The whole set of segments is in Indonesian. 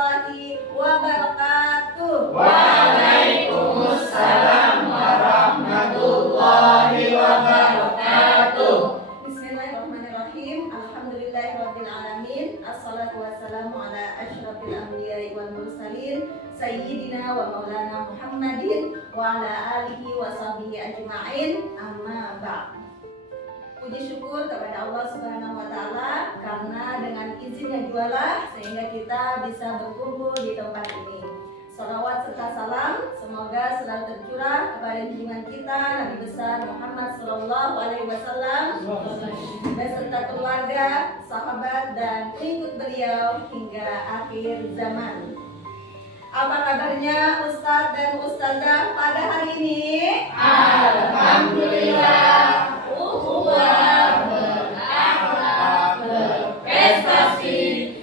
warahmatullahi wabarakatuh. Waalaikumsalam warahmatullahi wabarakatuh. Bismillahirrahmanirrahim. Alhamdulillahirabbil alamin. Assalatu wassalamu ala asyrafil anbiya'i wal mursalin sayyidina wa maulana Muhammadin wa ala alihi wa sahbihi ajma'in. Amma ba'd. Puji syukur kepada Allah Subhanahu wa taala karena dengan izinnya jualah sehingga kita bisa berkumpul di tempat ini. Shalawat serta salam semoga selalu tercurah kepada junjungan kita Nabi besar Muhammad sallallahu alaihi wasallam beserta keluarga, sahabat dan pengikut beliau hingga akhir zaman. Apa kabarnya Ustadz dan Ustazah pada hari ini? Alhamdulillah. Ukhuwah, berakhlak, berprestasi,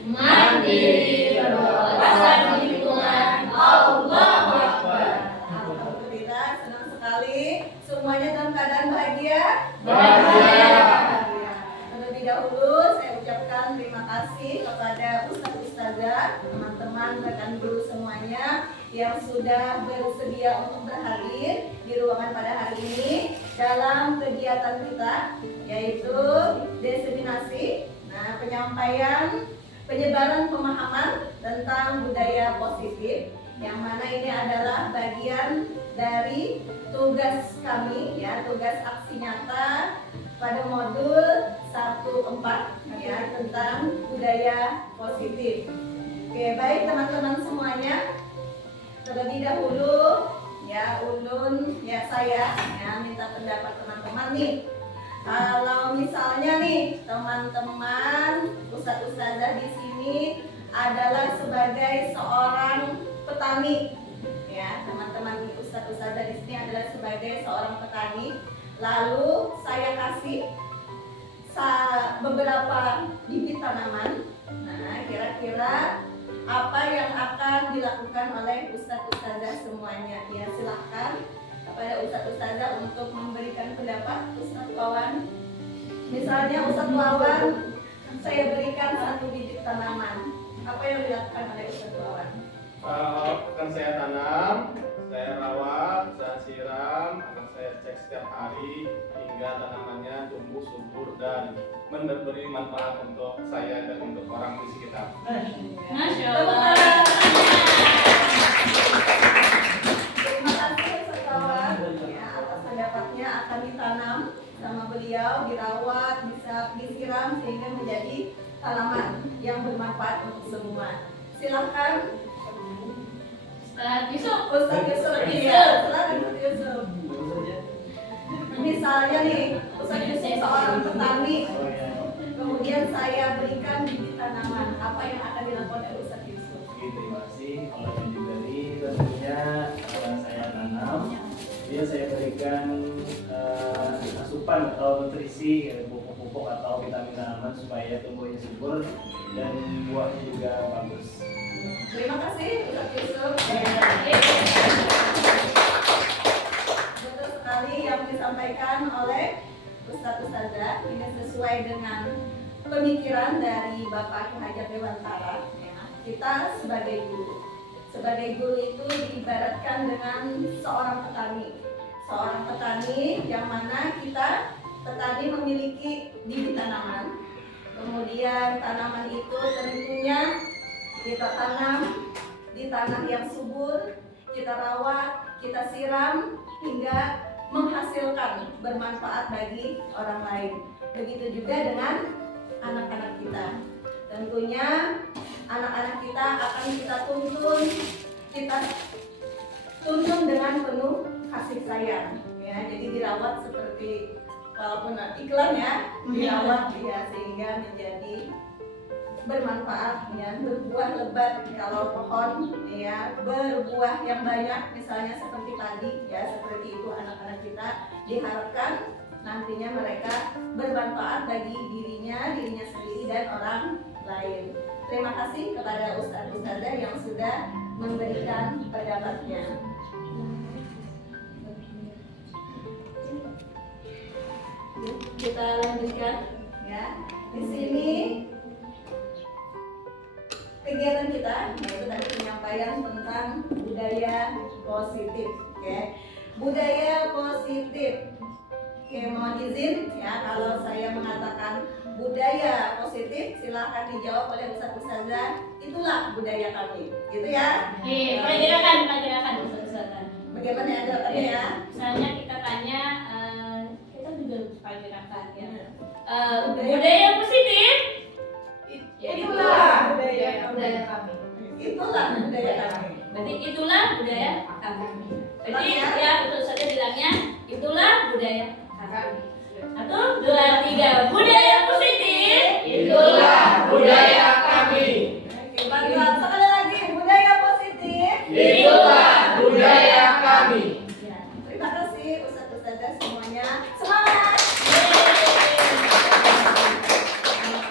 mandiri, berwawasan lingkungan. Allahu Akbar. Alhamdulillah, senang sekali. Semuanya dalam keadaan bahagia? Bahagia. Terlebih dahulu saya ucapkan terima kasih kepada Ustadz Ustazah, teman-teman rekan guru semuanya yang sudah bersedia untuk berhadir di ruangan pada hari ini dalam kegiatan kita, yaitu diseminasi, penyebaran pemahaman tentang budaya positif, yang mana ini adalah bagian dari tugas kami, ya, tugas aksi nyata pada modul 1-4 ya, tentang budaya positif. Oke, baik teman-teman semuanya. Terlebih dahulu ya ulun ya saya ya minta pendapat teman-teman nih. Kalau misalnya nih teman-teman Ustadz Ustazah di sini adalah sebagai seorang petani ya, teman-teman Ustadz Ustazah di sini adalah sebagai seorang petani. Lalu saya kasih beberapa bibit tanaman. Nah, kira-kira apa yang akan dilakukan oleh Ustadz Ustazah semuanya? Ya, silahkan kepada Ustadz Ustazah untuk memberikan pendapat. Ustadz Wawan, misalnya Ustadz Wawan, saya berikan 1 bibit tanaman. Apa yang dilakukan oleh Ustadz Wawan? Akan saya tanam, saya rawat, saya siram, akan saya cek setiap hari hingga tanamannya tumbuh subur dan memberi manfaat untuk saya dan untuk orang di sekitar. Masya Allah. Terima kasih Ustadz Wawan ya, atas pendapatnya. Akan ditanam sama beliau, dirawat, bisa disiram sehingga menjadi tanaman yang bermanfaat untuk semua. Silahkan Ustadz Yusuf. Ustadz Yusuf, iya, silahkan Ustadz Yusuf. Misalnya nih, Ustadz Yusuf seorang petani, kemudian saya berikan bibit tanaman, apa yang akan dilakukan oleh Ustadz Yusuf? Terima kasih. Kalau yang diberi tentunya akan saya tanam. Dia saya berikan asupan atau nutrisi, pupuk-pupuk atau vitamin tanaman supaya tumbuhnya subur dan buahnya juga bagus. Terima kasih Ustadz Yusuf. Betul sekali yang disampaikan oleh Ustadz Ustazah, ini sesuai dengan pemikiran dari Bapak Ki Hajar Dewantara ya. Kita sebagai guru itu diibaratkan dengan seorang petani yang mana kita petani memiliki bibit tanaman, kemudian tanaman itu tentunya kita tanam di tanah yang subur, kita rawat, kita siram hingga menghasilkan bermanfaat bagi orang lain. Begitu juga dengan anak-anak kita. Tentunya anak-anak kita akan kita tuntun dengan penuh kasih sayang ya. Jadi dirawat seperti walaupun iklan ya, dirawat ya sehingga menjadi bermanfaat ya, berbuah lebat kalau pohon ya, berbuah yang banyak misalnya seperti padi ya, seperti itu anak-anak kita diharapkan nantinya mereka bermanfaat bagi dirinya sendiri dan orang lain. Terima kasih kepada Ustadz Ustazah yang sudah memberikan pendapatnya. Kita lanjutkan ya. Di sini kegiatan kita, yaitu tadi penyampaian tentang budaya positif. Oke, budaya positif. Oke, mohon izin ya kalau saya mengatakan budaya positif, silahkan dijawab oleh Ustazah. Itulah budaya kami, gitu ya. Pelajaran Ustaz. Bagaimana ya jawabannya ya? Misalnya kita tanya, kita juga pelajaran ya. Budaya positif. Itulah budaya kami. Itulah budaya kami. Berarti itulah budaya kami. Berarti ya betul saja bilangnya itulah budaya kami. 1, 2, 3. Budaya positif. Itulah budaya kami. Oke, bantuan sekali lagi budaya positif. Itulah budaya kami. Ya, terima kasih Ustazah semuanya. Semangat.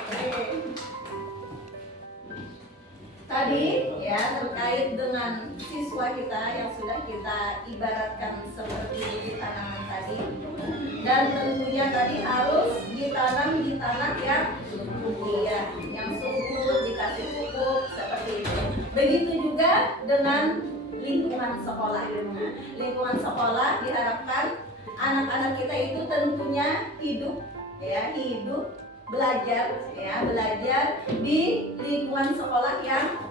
Oke. Tadi ya terkait dengan siswa kita yang sudah kita ibaratkan seperti tanaman tadi, dan tentunya tadi harus ditanam di tanah yang ya, yang subur, dikasih pupuk seperti itu. Begitu juga dengan lingkungan sekolah. Nah, lingkungan sekolah diharapkan anak-anak kita itu tentunya hidup belajar di lingkungan sekolah yang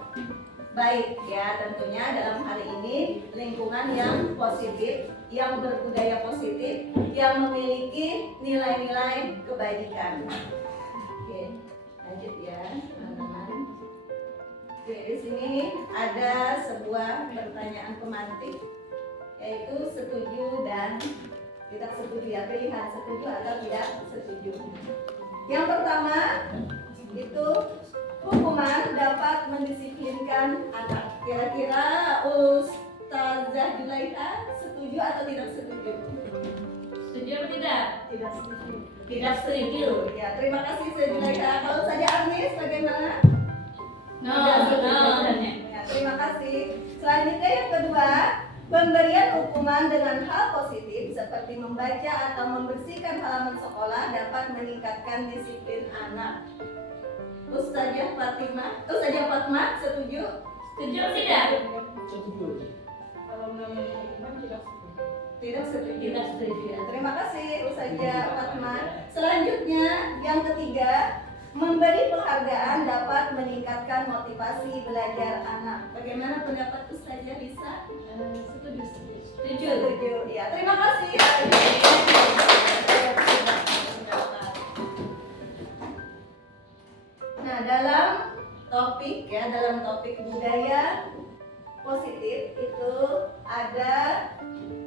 baik ya, tentunya dalam hal ini lingkungan yang positif, yang berbudaya positif, yang memiliki nilai-nilai kebajikan. Oke, lanjut ya teman-teman. Oke, di sini ada sebuah pertanyaan pemantik, yaitu setuju dan tidak setuju ya, pilihan setuju atau tidak setuju. Yang pertama itu hukuman dapat mendisiplinkan anak. Kira-kira Ustazah Julaiha setuju atau tidak setuju? Setuju atau tidak? Tidak setuju. Tidak setuju. Ya, terima kasih Ustazah Julaiha. Kalau saja Arnis bagaimana? No. Ya, terima kasih. Selanjutnya yang kedua, pemberian hukuman dengan hal positif seperti membaca atau membersihkan halaman sekolah dapat meningkatkan disiplin anak. Ustazah Fatma setuju? Setuju atau tidak? Setuju. Kalau namanya hukuman tidak setuju. Tidak setuju. Tidak setuju. Ya, terima kasih Ustazah Fatma. Selanjutnya yang ketiga, memberi penghargaan dapat meningkatkan motivasi belajar anak. Bagaimana pendapat Ustazah Lisa? Setuju. Setuju. Ya, terima kasih. Nah, dalam topik budaya positif itu ada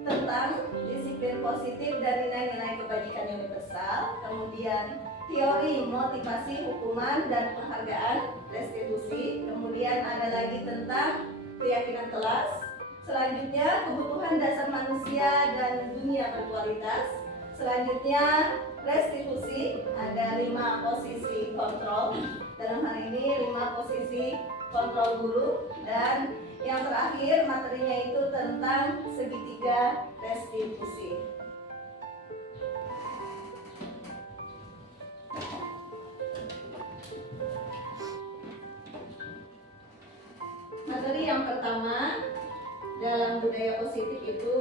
tentang disiplin positif dan nilai-nilai kebajikan universal, kemudian teori motivasi hukuman dan penghargaan restitusi, kemudian ada lagi tentang keyakinan kelas, selanjutnya kebutuhan dasar manusia dan dunia berkualitas, selanjutnya restitusi, ada 5 posisi kontrol, dalam hal ini 5 posisi kontrol guru, dan yang terakhir materinya itu tentang segitiga restitusi. Materi yang pertama dalam budaya positif itu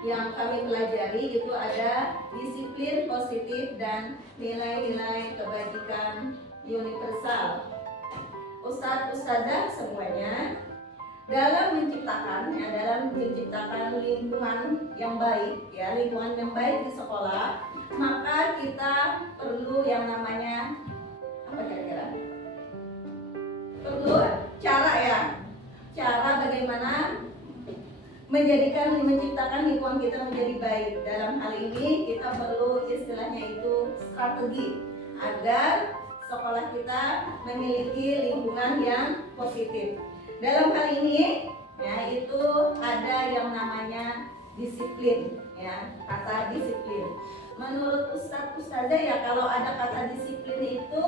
yang kami pelajari itu ada disiplin positif dan nilai-nilai kebajikan universal. Ustazah semuanya dalam menciptakan lingkungan yang baik ya, lingkungan yang baik di sekolah, maka kita perlu yang namanya apa kira-kira? Perlu cara bagaimana menciptakan lingkungan kita menjadi baik. Dalam hal ini kita perlu istilahnya itu strategi agar sekolah kita memiliki lingkungan yang positif. Dalam hal ini ya itu ada yang namanya disiplin ya, kata disiplin. Menurut Ustazah ya, kalau ada kata disiplin itu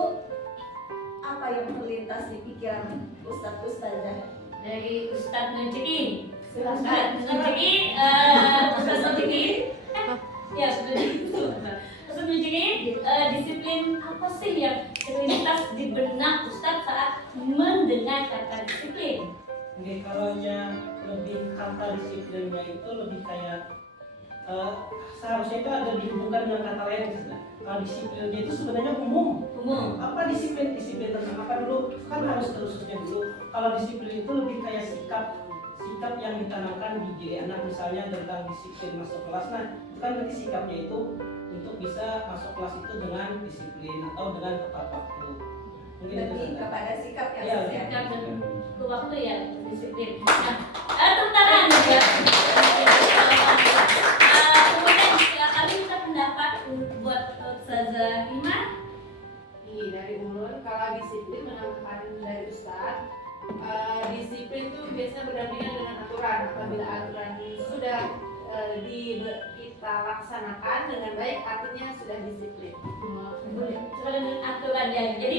apa yang terlintas di pikiran Ustazah? Dari Ustadz Nunciki. Silakan. Ustadz Nunciki, Ustadz Nunciki, disiplin apa sih yang terlintas di benak Ustadz saat mendengar dengan kata disiplin? Oke, kalau yang lebih kata disiplinnya itu lebih kayak seharusnya itu ada dihubungkan dengan kata lain misalnya. Kalau disiplinnya itu sebenarnya umum. Apa disiplin tentang apa dulu? Kan harus terusnya dulu. Kalau disiplin itu lebih kayak sikap yang ditanamkan di diri anak, misalnya tentang disiplin masuk kelas. Nah, kan berarti sikapnya itu untuk bisa masuk kelas itu dengan disiplin atau dengan tepat waktu. Mungkin itu Lebih saja. kepada sikap yang Iya, sesuai. Sikap dan ke waktu ya, disiplin. Nah, tepuk tangan juga. Kemudian kami minta pendapat buat Ustazah Hima. Iya, dari Umrun, kalau disiplin menambahkan dari Ustaz, disiplin itu biasanya berdampingan dengan aturan. Apabila aturan sudah kita laksanakan dengan baik, artinya sudah disiplin. Boleh. Sesuai dengan aturan ya. Jadi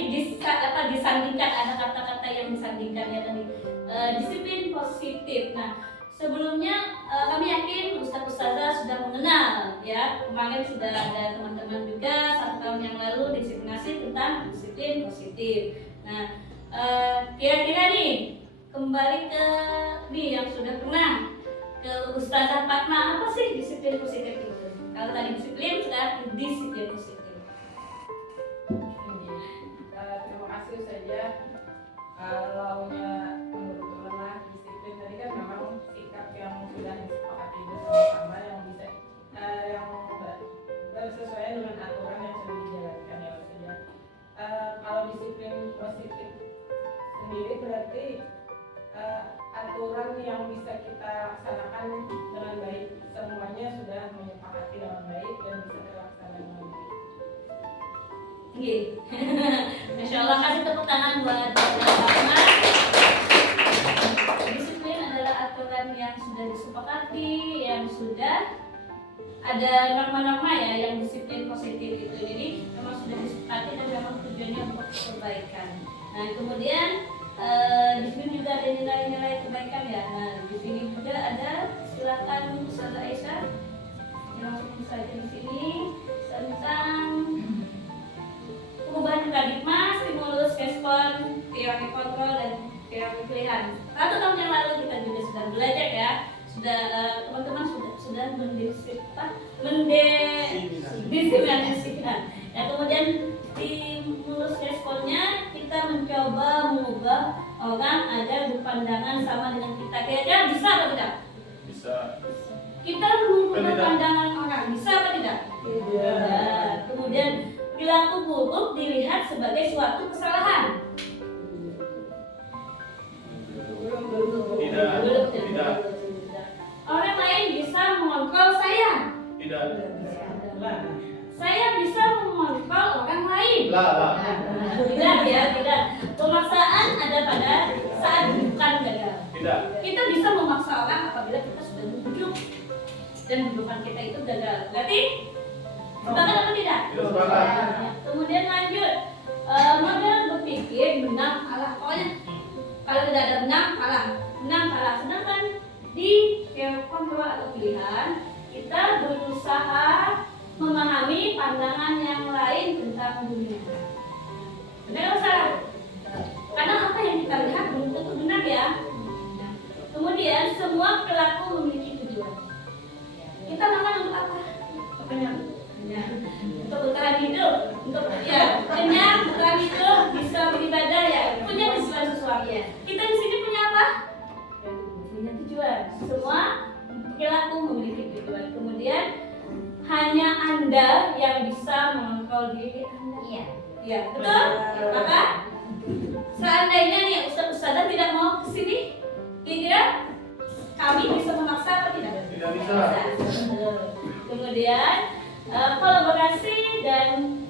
disandingkan, ada kata-kata yang disandingkan ya tadi. Disiplin positif. Nah, sebelumnya kami yakin Ustazah sudah mengenal ya. Kemarin sudah ada teman-teman juga 1 tahun yang lalu disiplinasi tentang disiplin positif. Nah, kira-kira nih kembali ke yang sudah pernah ke Ustazah Fatma, apa sih disiplin positif itu? Kalau tadi disiplin, sekarang disiplin positif. Terima kasih saja. Kalau menurut Ulama disiplin tadi kan memang sikap yang sudah disepakati bersama-sama yang bisa yang bersesuaian dengan aturan yang sudah dijalankan ya saja. Kalau disiplin positif sendiri berarti aturan yang bisa kita laksanakan dengan baik, semuanya sudah menyepakati dengan baik dan bisa terlaksana dengan baik. Iya. Masya Allah, kasih tepuk tangan buat Fatma. Disiplin adalah aturan yang sudah disepakati, yang sudah ada norma-norma ya, yang disiplin positif itu. Jadi memang sudah disepakati dan memang tujuannya untuk kebaikan. Nah, kemudian di sini juga ada nilai-nilai kebaikan ya. Nah, di sini juga ada, silakan Ustazah Aisyah yang langsung saja di sini tentang perubahan paradigma, stimulus, respon, teori kontrol dan teori pilihan. 1 tahun yang lalu kita juga sudah belajar ya, sudah teman-teman sudah mendefinisikan. Ya, kemudian stimulus responnya kita mencoba mengubah orang agar berpandangan sama dengan kita. Kira-kira bisa atau tidak? Bisa. Kita mengubah pandangan orang, bisa apa tidak? Tidak. Kemudian perilaku buruk dilihat sebagai suatu kesalahan. Tidak. Orang lain bisa mengontrol saya. Tidak. Saya bisa mengontrol orang lain. Lah. Tidak ya, tidak. Pemaksaan ada pada saat bukan gagal. Tidak. Kita bisa memaksa orang apabila kita sudah bujuk dan bujukan kita itu gagal. Berarti sepakat atau tidak? Tidak sepakat. Kemudian lanjut, model berpikir menang kalah. Pokoknya kalau tidak ada menang kalah. Sedangkan di kontrol atau pilihan kita berusaha memahami pandangan yang lain tentang dunia. Benar atau salah? Karena apa yang kita lihat belum tentu benar ya. Kemudian semua perilaku memiliki tujuan. Kita makan untuk apa? Kenyang. Untuk bertahan hidup, untuk kenyang, bertahan hidup, bisa beribadah ya, punya tujuan sesuatu. Kita di sini punya apa? Punya tujuan. Semua perilaku memiliki tujuan. Kemudian hanya Anda yang bisa mengontrol diri Anda. Iya, betul? Maka seandainya nih Ustazah tidak mau ke sini, kira-kira kami bisa memaksa apa tidak? Tidak bisa. Kemudian kolaborasi dan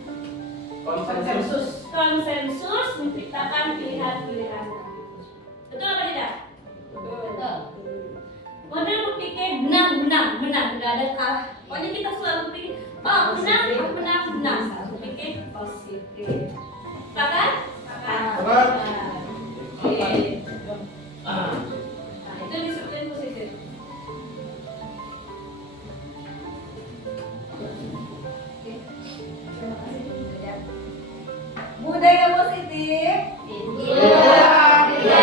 konsensus menciptakan pilihan-pilihan. Betul apa tidak? Betul. Model berpikir menang, tidak ada kalah. Pokoknya kita selalu berpikir, menang. Berpikir positif. Sepakat? Sepakat. Oke. Nah, itu disiplin positif. Terima kasih. Budaya positif. Iya.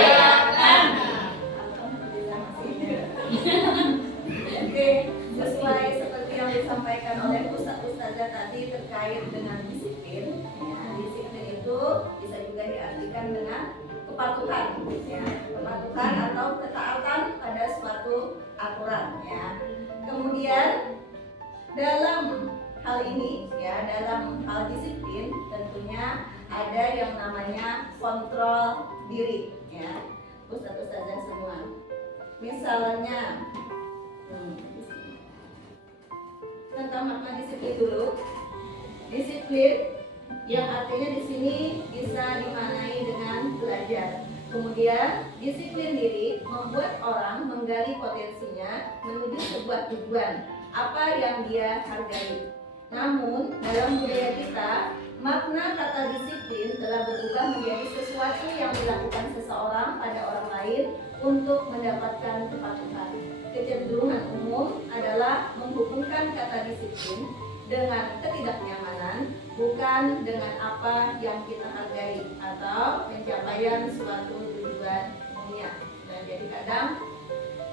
atau ketaatan pada suatu aturan ya. Kemudian dalam hal ini ya, dalam hal disiplin tentunya ada yang namanya kontrol diri ya, ustadz-ustadzah semua. Misalnya tentang makna disiplin dulu. Disiplin yang artinya di sini bisa dimaknai dengan belajar. Kemudian disiplin diri membuat orang menggali potensinya menuju sebuah tujuan apa yang dia hargai. Namun dalam budaya kita, makna kata disiplin telah berubah menjadi sesuatu yang dilakukan seseorang pada orang lain untuk mendapatkan kepatuhan. Kecenderungan umum adalah menghubungkan kata disiplin dengan ketidaknyamanan, bukan dengan apa yang kita hargai atau pencapaian suatu tujuan dunia. Nah, jadi kadang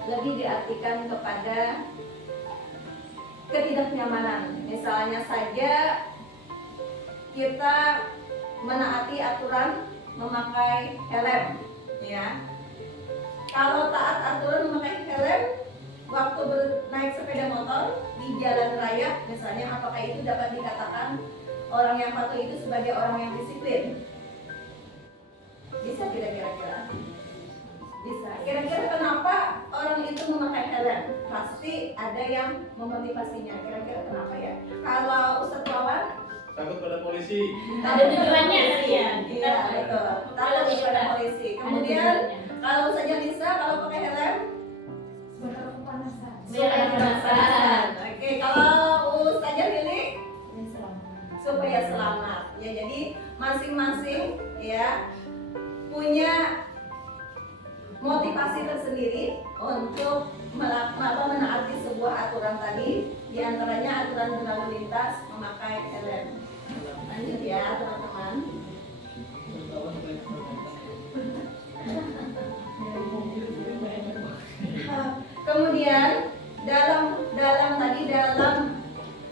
lebih diartikan kepada ketidaknyamanan. Misalnya saja kita menaati aturan memakai helm, ya. Kalau taat aturan memakai helm waktu naik sepeda motor di jalan raya, misalnya, apakah itu dapat dikatakan orang yang patuh itu sebagai orang yang disiplin? Bisa tidak kira-kira? Bisa. Kira-kira kenapa orang itu memakai helm? Pasti ada yang memotivasinya. Kira-kira kenapa ya? Kalau Ustadz Wawan? Takut pada polisi. Ada tujuannya tadi ya. Iya, betul. Takut kepada polisi. Kemudian kalau saja bisa, kalau pakai helm? Supaya kepanasan. Oke, kalau Ustazah Lili? Supaya selamat. Ya, jadi masing-masing ya punya motivasi tersendiri untuk menaati sebuah aturan tadi, diantaranya aturan berlalu lintas memakai helm. Lanjut ya teman-teman. Kemudian dalam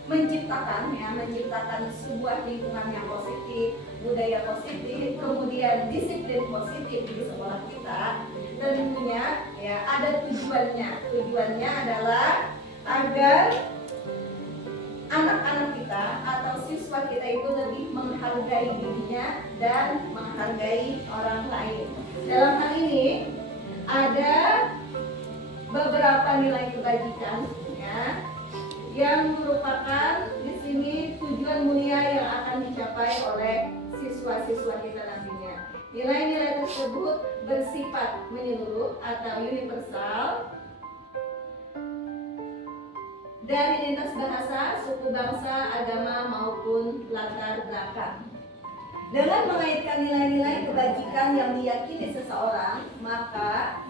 menciptakan sebuah lingkungan yang positif, budaya positif, kemudian disiplin positif di sekolah kita, tentunya ya ada tujuannya. Tujuannya adalah agar anak-anak kita atau siswa kita itu lebih menghargai dirinya dan menghargai orang lain. Dalam hal ini ada beberapa nilai kebajikan ya, yang merupakan di sini tujuan mulia yang akan dicapai oleh siswa-siswa kita nantinya. Nilai-nilai tersebut bersifat menyeluruh atau universal dari lintas bahasa, suku bangsa, agama maupun latar belakang. Dengan mengaitkan nilai-nilai kebajikan yang diyakini seseorang, maka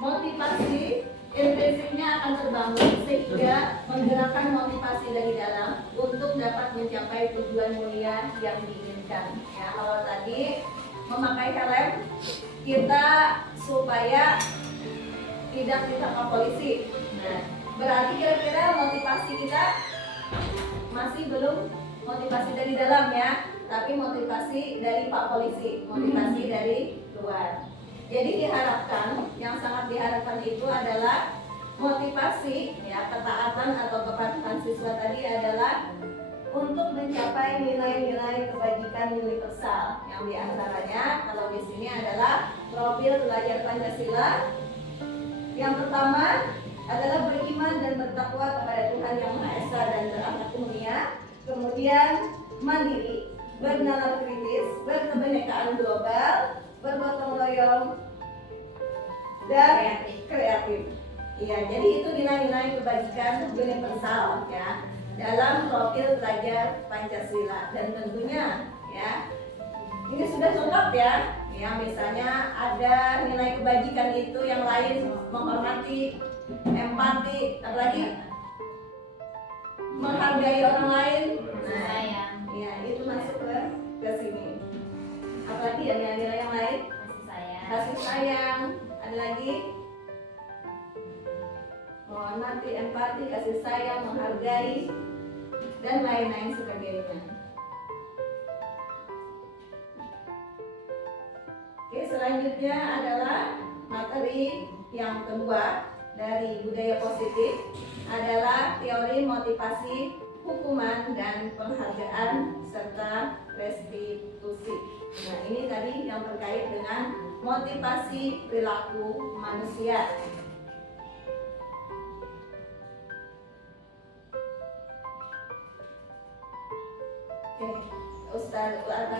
motivasi intrinsiknya akan terbangun sehingga menggerakkan motivasi dari dalam untuk dapat mencapai tujuan mulia yang diinginkan. Ya, kalau tadi memakai helm kita supaya tidak ditangkap polisi. Nah, berarti kira-kira motivasi kita masih belum motivasi dari dalam ya, tapi motivasi dari Pak Polisi, motivasi dari luar. Jadi diharapkan, yang sangat diharapkan itu adalah motivasi ya, ketaatan atau kepatuhan siswa tadi adalah untuk mencapai nilai-nilai kebajikan universal yang diantaranya kalau di sini adalah profil belajar Pancasila. Yang pertama adalah beriman dan bertakwa kepada Tuhan Yang Maha Esa dan berakhlak mulia. Kemudian mandiri, bernalar kritis, berkebinekaan global, bergotong royong, dan kreatif. Iya, jadi itu nilai-nilai kebajikan universal ya dalam profil pelajar Pancasila. Dan tentunya ya ini sudah lengkap ya. Ya, misalnya ada nilai kebajikan itu yang lain, menghormati, empati, apalagi menghargai orang lain. Nah, ya itu masuk ke sini. Apalagi ya nilai-nilai yang lain? Kasih sayang. Ada lagi? Menghormati, empati, kasih sayang, menghargai, dan lain-lain sebagainya. Oke, selanjutnya adalah materi yang kedua dari budaya positif adalah teori motivasi, hukuman dan penghargaan serta restitusi. Nah, ini tadi yang terkait dengan motivasi perilaku manusia. Oke,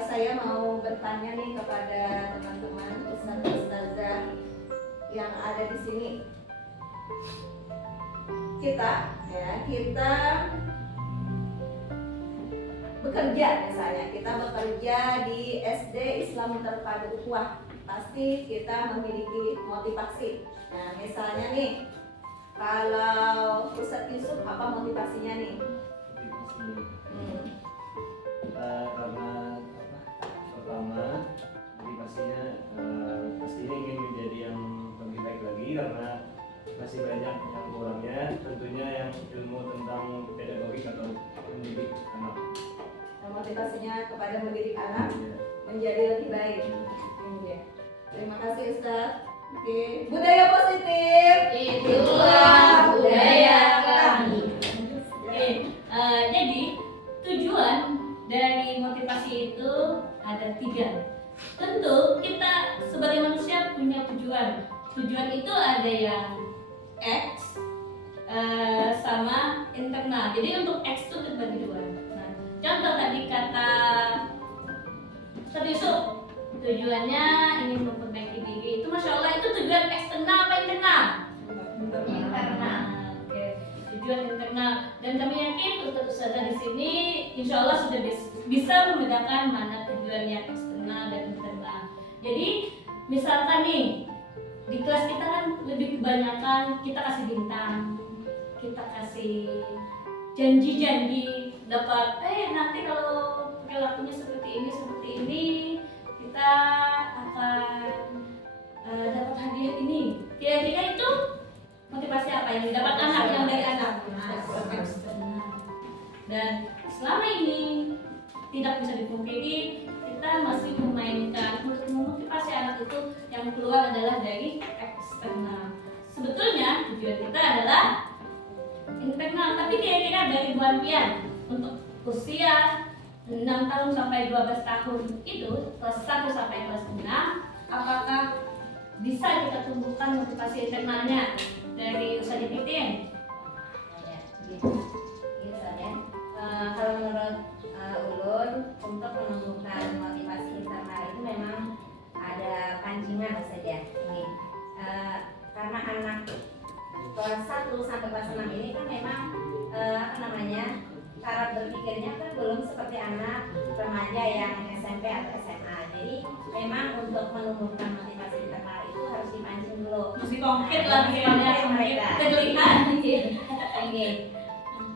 saya mau bertanya nih kepada teman-teman ustazah yang ada di sini. Kita bekerja, misalnya kita bekerja di SD Islam Terpadu Ukhuwah, pasti kita memiliki motivasi. Nah, misalnya nih, kalau Ustadz Yusuf apa motivasinya nih? Karena pertama motivasinya pastinya ingin menjadi yang lebih baik lagi karena masih banyak yang kurangnya, tentunya yang ilmu tentang pedagogik atau mendidik anak. Nah, motivasinya kepada mendidik anak menjadi lebih baik. Ya. Terima kasih Ustadz. Oke, budaya positif Itulah budaya kami. Oke, jadi tujuan dari motivasi itu ada 3. Tentu kita sebagai manusia punya tujuan. Tujuan itu ada yang X sama internal. Jadi untuk X itu terbagi 2. Nah, contoh tadi kata Yusuf, tujuannya ingin memperbaiki diri. Itu masya Allah, itu tujuan eksternal apa internal? Internal. Oke, tujuan internal. Dan kami yakin untuk ustazah di sini, insya Allah sudah bisa membedakan mana tujuan yang eksternal dan internal. Jadi, misalkan nih, di kelas kita kan lebih kebanyakan kita kasih bintang, kita kasih janji-janji dapat nanti kalau perilakunya seperti ini kita akan dapat hadiah ini. Kira-kira itu motivasi apa yang didapat anak yang dari anak? Dan selama ini tidak bisa dipungkiri kita masih memainkan untuk memotivasi anak itu yang keluar adalah dari eksternal. Sebetulnya tujuan kita adalah internal, tapi kira-kira dari Bu Anpian untuk usia 6 tahun sampai 12 tahun itu, kelas 1 sampai kelas 6, apakah bisa kita tumbuhkan motivasi internalnya dari Ustazah Titin? Ya, gitu saja. Kalau menurut Ulun, untuk menumbuhkan motivasi internal itu memang ada pancingan saja. Karena anak kelas 1 sampai kelas 6 ini kan memang cara berpikirnya kan belum seperti anak remaja yang SMP atau SMA. Jadi memang untuk menumbuhkan motivasi internal itu harus dipancing dulu. Mesti konkret lah mereka. Terlihat. Ini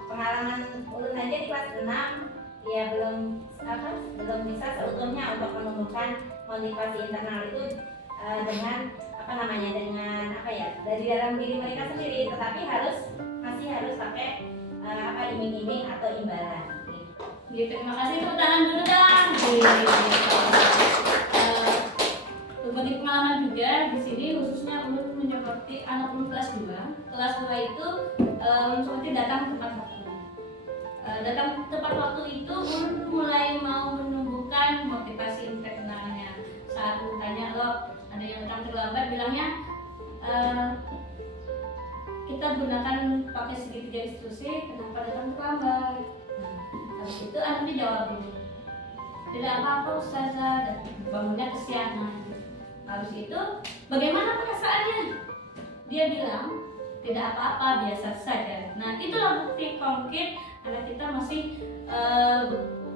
pengalaman Ulun aja di kelas 6 ya belum bisa seutuhnya untuk menumbuhkan motivasi internal itu dengan dari dalam diri mereka sendiri, tetapi masih harus pakai iming-iming atau imbalan. Gitu. Terima kasih, tepuk tangan dulu dong. Berbagi pengalaman juga di sini, khususnya untuk menyoroti anak kelas 2. Kelas 2 itu seperti datang tepat waktu. Datang tepat waktu itu mulai mau menumbuhkan motivasi internalnya. Saat tanya lo ada yang datang terlambat, bilangnya kita gunakan pakai segitiga instruksi, kenapa datang terlambat? Nah, habis itu anaknya jawab dulu, tidak apa-apa ustazah, dan bangunnya kesiangan. Habis itu bagaimana perasaannya? Dia bilang tidak apa-apa, biasa saja. Nah, itulah bukti konkret anak kita masih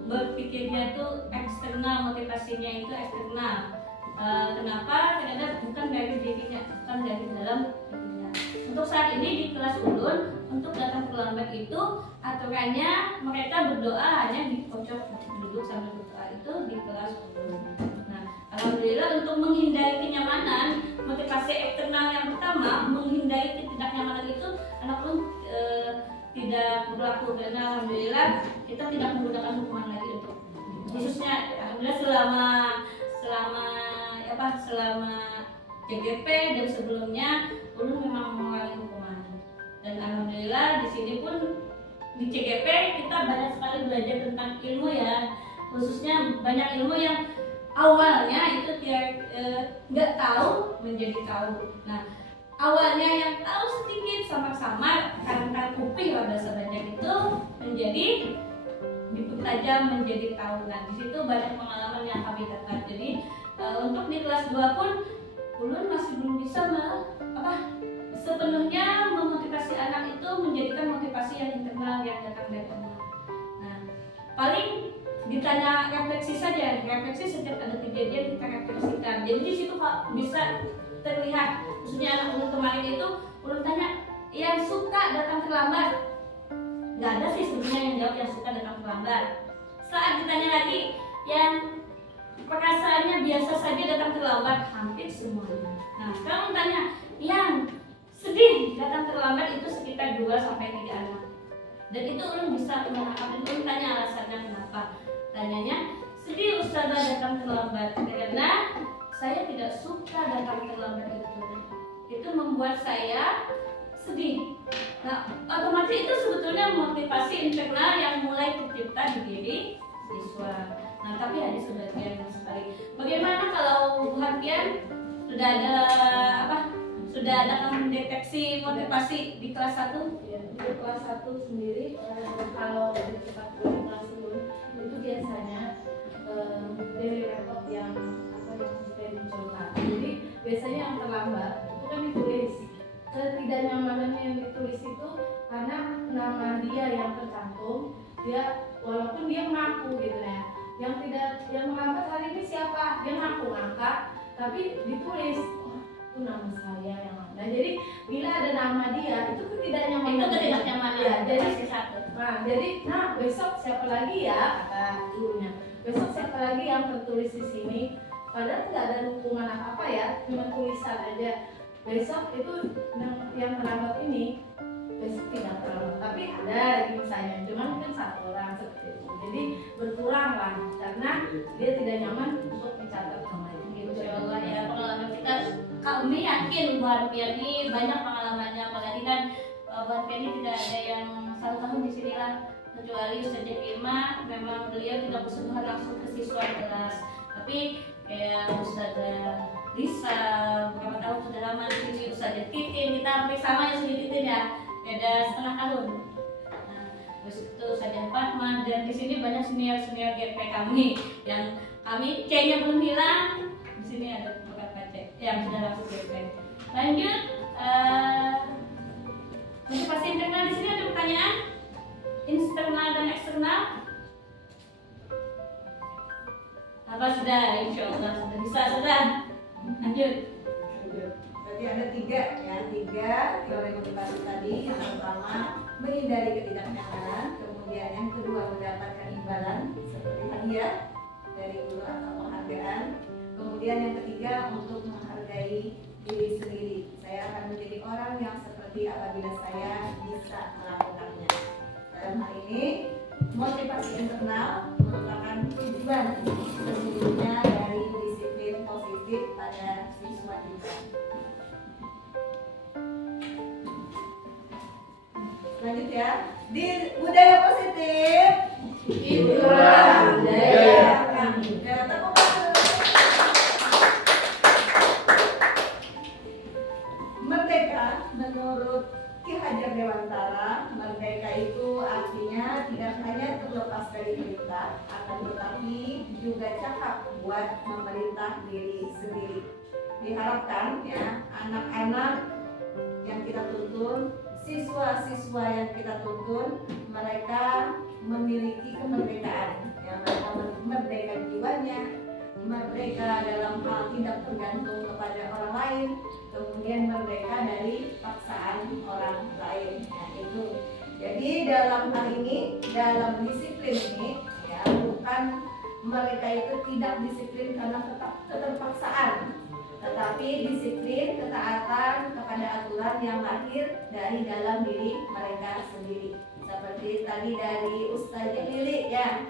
berpikirnya itu eksternal, motivasinya itu eksternal. Kenapa? Ternyata bukan dari dirinya, bukan dari dalam dirinya. Untuk saat ini di kelas Ulun, untuk datang terlambat itu aturannya mereka berdoa hanya di pojok duduk sambil berdoa itu di kelas Ulun. Nah, alhamdulillah untuk menghindari kenyamanan, motivasi eksternal yang pertama, menghindari ketidaknyamanan itu anak Ulun tidak berlaku, karena alhamdulillah kita tidak menggunakan hukuman lagi untuk khususnya alhamdulillah selama selama CGP dan sebelumnya ulun memang mengalami hukuman. Dan alhamdulillah di sini pun di CGP kita banyak sekali belajar tentang ilmu ya, khususnya banyak ilmu yang awalnya itu nggak tahu menjadi tahu. Nah, awalnya yang tahu sedikit sama-sama karena kuping lah bahasa Banjar itu menjadi dipertajam menjadi tahu. Nah, di situ banyak pengalaman yang kami dapat. Jadi untuk di kelas 2 pun ulun masih belum bisa sepenuhnya memotivasi anak itu menjadikan motivasi yang internal yang datang dari anak. Nah, paling ditanya refleksi saja, refleksi setiap ada kejadian kita refleksikan. Jadi di situ Pak bisa terlihat, khususnya anak ulun kemarin itu ulun tanya yang suka datang terlambat. Nggak ada sih sebenarnya yang jawab yang suka datang terlambat. Saat ditanya lagi yang perasaannya biasa saja datang terlambat, hampir semuanya. Nah, sekarang tanya yang sedih datang terlambat itu sekitar 2-3 anak. Dan itu ulun bisa menangkap. Ulun tanya alasannya kenapa. Tanyanya, sedih Ustazah datang terlambat karena saya tidak suka datang terlambat itu membuat saya sedih. Nah, otomatis itu sebetulnya motivasi internal yang mulai tercipta di diri siswa. Nah, tapi ada sebagian yang sekali. Bagaimana kalau Bu Harpian sudah ada mendeteksi motivasi di kelas 1? Ya, di kelas 1 sendiri kalau di tempat kelas 10 itu biasanya dari repot yang sudah dicontohkan. Jadi biasanya yang terlambat itu kan ditulis. Ketidaknyamanan yang ditulis itu karena nama dia yang tercantum, dia walaupun dia mengaku gitu ya. Yang melambat hari ini siapa? Dia mengaku ngangkat, tapi ditulis itu nama saya yang ada. Jadi bila ada nama dia itu ketidaknyamanan. Itu ketidaknyamanan. Ya, jadi satu. Nah, besok siapa lagi ya kata gurunya. Besok siapa lagi yang tertulis di sini? Padahal tidak ada hubungan apa ya, cuma tulisan aja. Besok itu yang terlambat ini besok tidak terlambat, tapi ada lagi misalnya, cuman mungkin 1 orang seperti itu. Jadi berkurang lah karena dia tidak nyaman untuk dicatat sama itu. Insya Allah ya, pengalaman kita, kami yakin Bu Harpian ini banyak pengalamannya, apalagi kan Bu Harpian ini tidak ada yang 1 tahun di sini lah, kecuali Ustazah Irma, memang beliau tidak bersentuhan langsung ke siswa kelas, tapi kayak Ustazah Lisa, beberapa tahun sudah lama di sini, Ustazah Titin, kita hampir sama ya Ustazah Titin ya, beda setengah tahun. Nah, terus itu Ustazah Fatma, dan di sini banyak senior GP kami yang kami C-nya belum hilang. Di sini ada beberapa C yang sudah langsung GP. Lanjut, motivasi internal di sini ada pertanyaan internal dan eksternal. Apa sudah? Insya Allah sudah bisa sudah. Lanjut. Berarti ada 3 teori motivasi tadi. Yang pertama, menghindari ketidaknyamanan. Kemudian yang kedua, mendapatkan imbalan seperti hadiah dari guru atau penghargaan. Kemudian yang ketiga, untuk menghargai diri sendiri. Saya akan menjadi orang yang seperti apabila saya bisa melakukannya. Dalam hal ini, motivasi internal merupakan tujuan sesungguhnya dari disiplin positif pada siswa kita. Lanjut ya, di budaya positif itulah budaya kami. Ya, tepuk tangan. Merdeka menurut Ki Hajar Dewantara, merdeka itu artinya tidak hanya terlepas dari perintah, akan tetapi juga cakap buat memerintah diri sendiri. Diharapkan ya, anak-anak yang kita tuntun, siswa-siswa yang kita tuntun, mereka memiliki kemerdekaan. Ya, mereka merdeka jiwanya, merdeka dalam hal tidak tergantung kepada orang lain, kemudian merdeka dari paksaan orang lain. Nah, itu. Jadi dalam hal ini, dalam disiplin ini, ya bukan mereka itu tidak disiplin karena keterpaksaan, tetapi disiplin ketaatan kepada aturan yang lahir dari dalam diri mereka sendiri. Seperti tadi dari Ustazah Lili ya,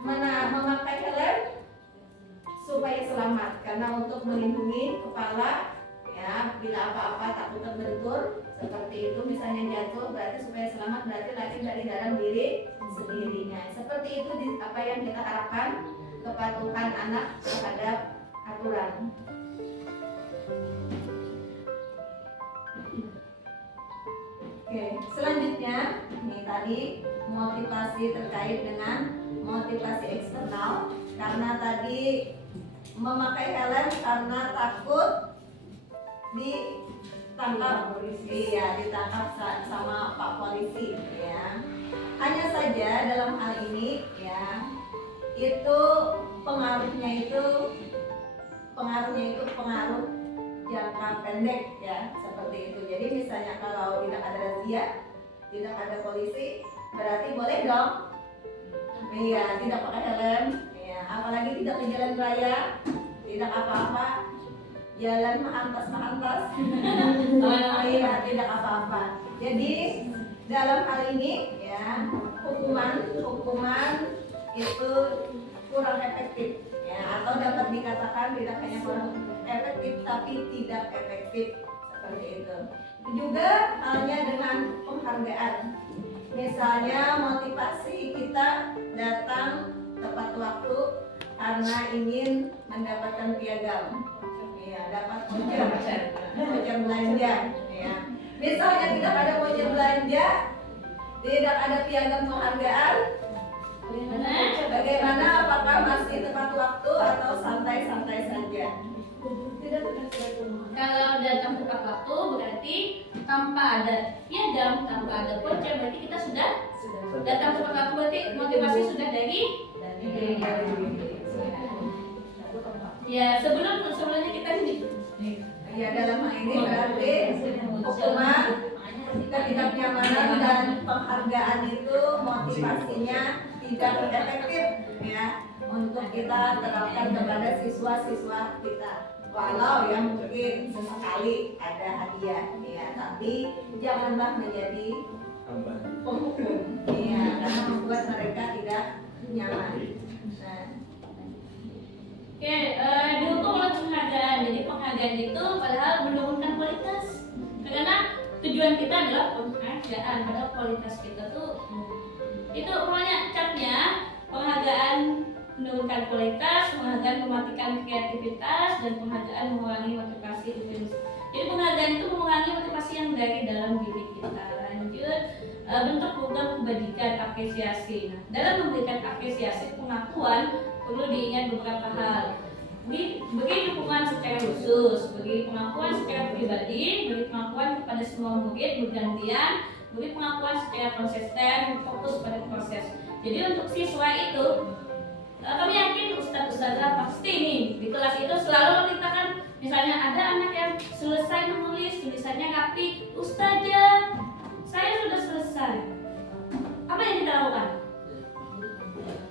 memakai helm supaya selamat, karena untuk melindungi kepala ya, bila apa-apa takut terbentur seperti itu, misalnya jatuh berarti supaya selamat, berarti lari dari dalam diri sendirinya. Seperti itu apa yang kita harapkan, kepatuhan anak terhadap aturan. Oke, selanjutnya ini tadi motivasi terkait dengan motivasi eksternal, karena tadi memakai helm karena takut ditangkap polisi, ya ditangkap sama Pak Polisi ya. Hanya saja dalam hal ini ya, itu pengaruh jangka pendek ya, seperti itu. Jadi misalnya kalau tidak ada razia, tidak ada polisi, berarti boleh dong. Iya, tidak pakai helm, ya, apalagi tidak ke jalan raya, tidak apa-apa, jalan mahantas. Iya, tidak apa-apa. Jadi dalam hal ini ya, hukuman itu kurang efektif ya, atau dapat dikatakan tidak hanya kurang efektif tapi tidak efektif, seperti itu. Juga halnya dengan penghargaan. Misalnya motivasi kita datang tepat waktu karena ingin mendapatkan piagam, ya, dapat voucher belanja. Ya. Misalnya tidak ada voucher belanja, tidak ada piagam penghargaan, bagaimana? Apakah masih tepat waktu atau santai-santai saja? Kalau datang tepat waktu berarti tanpa ada piagam, tanpa ada voucher, berarti kita sudah datang tepat waktu, berarti motivasi sudah dari ya sebelumnya kita ini. Ya, dalam hal ini berarti hukuman, ketidaknyamanan dan penghargaan itu motivasinya tidak efektif ya, untuk kita terapkan kepada siswa-siswa kita. Walau yang mungkin sesekali ada hadiah ya, tapi janganlah menjadi penghukum ya, karena membuat mereka tidak nyaman. Oke, didukung oleh penghargaan. Jadi penghargaan itu padahal menurunkan kualitas, karena tujuan kita adalah penghargaan, padahal kualitas kita tuh itu pokoknya capnya penghargaan menurunkan kualitas, penghargaan mematikan kreativitas, dan penghargaan mengurangi motivasi individu. Jadi penghargaan itu mengurangi motivasi yang dari dalam diri kita. Lanjut, bentuk program kebajikan apresiasi. Nah, dalam memberikan apresiasi pengakuan perlu diingat beberapa hal. Beri dukungan secara khusus, beri pengakuan secara pribadi, beri pengakuan kepada semua murid bergantian, beri pengakuan secara konsisten, fokus pada proses. Jadi untuk siswa itu, kami yakin ustazah pasti nih di kelas itu selalu menceritakan, misalnya ada anak yang selesai menulis tulisannya rapi, ustazah saya sudah selesai. Apa yang kita lakukan?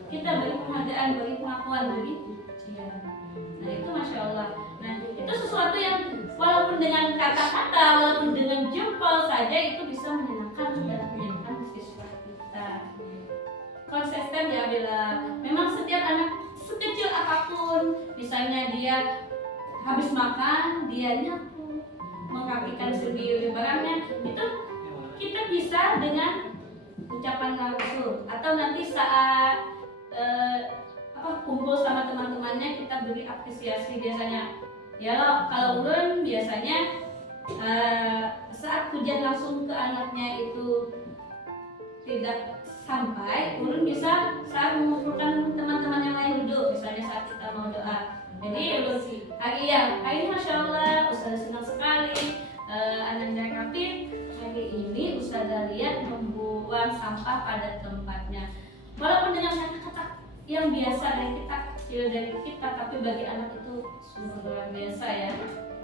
Kita beri penghargaan, beri pengakuan begitu. Ya. Nah itu masya Allah. Nah itu sesuatu yang walaupun dengan kata-kata, walaupun dengan jempol saja itu bisa menyenangkan siswa kita. Konsisten ya, bila memang setiap anak sekecil apapun, misalnya dia habis makan dia nyapu, merapikan segi barangnya, itu kita bisa dengan ucapan langsung, atau nanti saat kumpul sama teman-temannya kita beri apresiasi. Biasanya ya kalau ulun biasanya saat pujian langsung ke anaknya itu tidak sampai, ulun bisa saat mengumpulkan teman-teman yang lain duduk, misalnya saat kita mau doa. Jadi ulun hari ini masya Allah Ustazah senang sekali anaknya Kapit hari ini Ustazah lihat membuang sampah pada tempatnya. Walaupun dengan kata-kata yang biasa dari kita, tapi bagi anak itu sungguh luar biasa ya.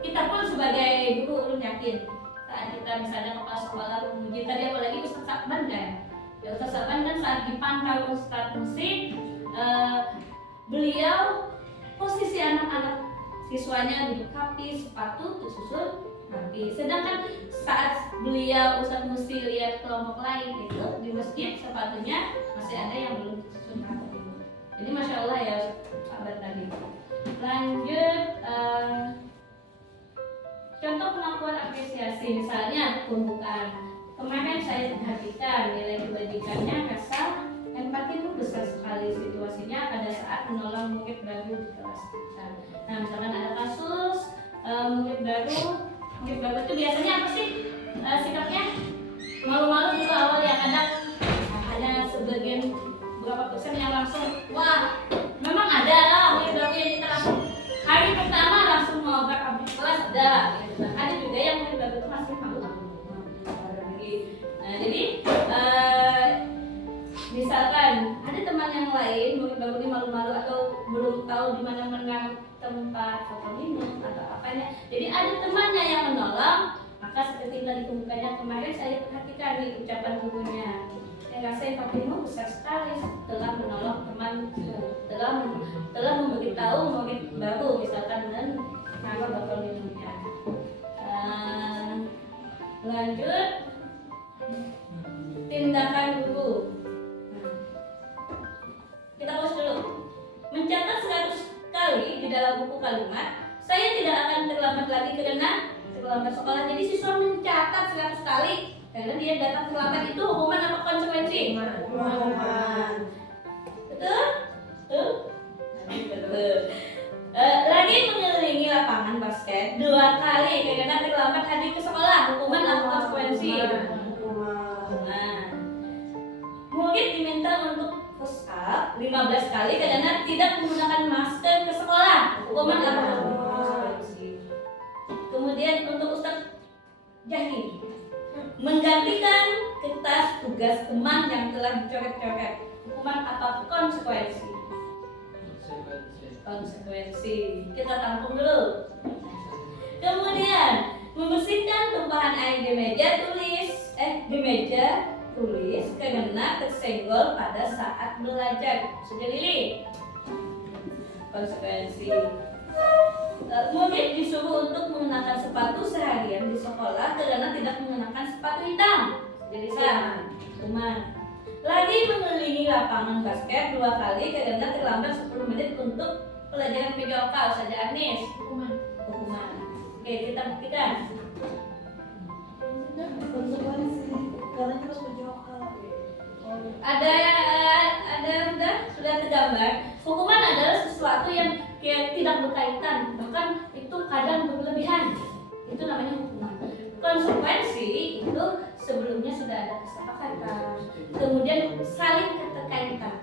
Kita pun sebagai guru ulun yakin saat kita misalnya kepala sekolah memuji tadi, apalagi Ustaz Sakban kan ya, Ustaz Sakban kan saat dipantau Ustaz musik, beliau posisi anak-anak siswanya duduk rapi, sepatu tersusun rapi. Sedangkan saat beliau Ustaz Musi lihat kelompok lain itu di masjid sepatunya masih ada yang belum tersusun rapi. Jadi masya Allah ya sahabat tadi. Lanjut, contoh pengakuan apresiasi, misalnya pembukaan. Kemarin saya perhatikan nilai kebajikannya kasar, empati itu besar sekali situasinya pada saat menolong murid baru di kelas kita. Nah, misalkan ada kasus murid baru itu biasanya apa sih sikapnya? Malu-malu juga awal ya, kadang hanya sebagian berapa persen yang langsung, wah memang ada lah murid baru yang kita langsung hari pertama langsung mau berabdi kelas ada. Ada juga yang murid baru itu masih malu. Nah, jadi misalkan ada teman yang lain murid baru ini malu-malu atau belum tahu di mana menang tempat foto minum atau apanya, jadi ada temannya yang menolong, maka seperti tadi pembukanya kemarin saya perhatikan nih ucapan gurunya yang rasa empatimu besar sekali telah menolong teman, telah memberitahu murid baru misalkan dan naruh botol minumnya. Lanjut, tindakan guru. Kita pause dulu. Mencatat 100 kali di dalam buku kalimat, saya tidak akan terlambat lagi karena terlambat sekolah. Jadi siswa mencatat 100 kali karena dia datang terlambat, itu hukuman apa konsekuensi? Hukuman. Betul? Betul? Betul. Lagi mengelilingi lapangan basket 2 kali karena terlambat hadir ke sekolah, hukuman apa konsekuensi? Hukuman. Murid diminta untuk push up 15 kali karena tidak menggunakan masker ke sekolah, hukuman apa konsekuensi? Kemudian untuk Ustadz Jahri menggantikan kertas tugas teman yang telah dicoret-coret, hukuman apa konsekuensi? Konsekuensi. Kita tampung dulu. Kemudian membersihkan tumpahan air di meja tulis karena tersenggol pada saat belajar. Sudah Lili? Konsekuensi. Murid disuruh untuk mengenakan sepatu seharian di sekolah karena tidak mengenakan sepatu hitam. Jadi hukuman. Lagi mengelilingi lapangan basket 2 kali karena terlambat 10 menit untuk pelajaran video call saja Anis. Hukuman. Oke, kita buktikan. Ada sudah tergambar. Hukuman adalah sesuatu yang tidak berkaitan, bahkan itu kadang berlebihan. Itu namanya hukuman. Konsekuensi itu sebelumnya sudah ada kesepakatan, kemudian saling keterkaitan.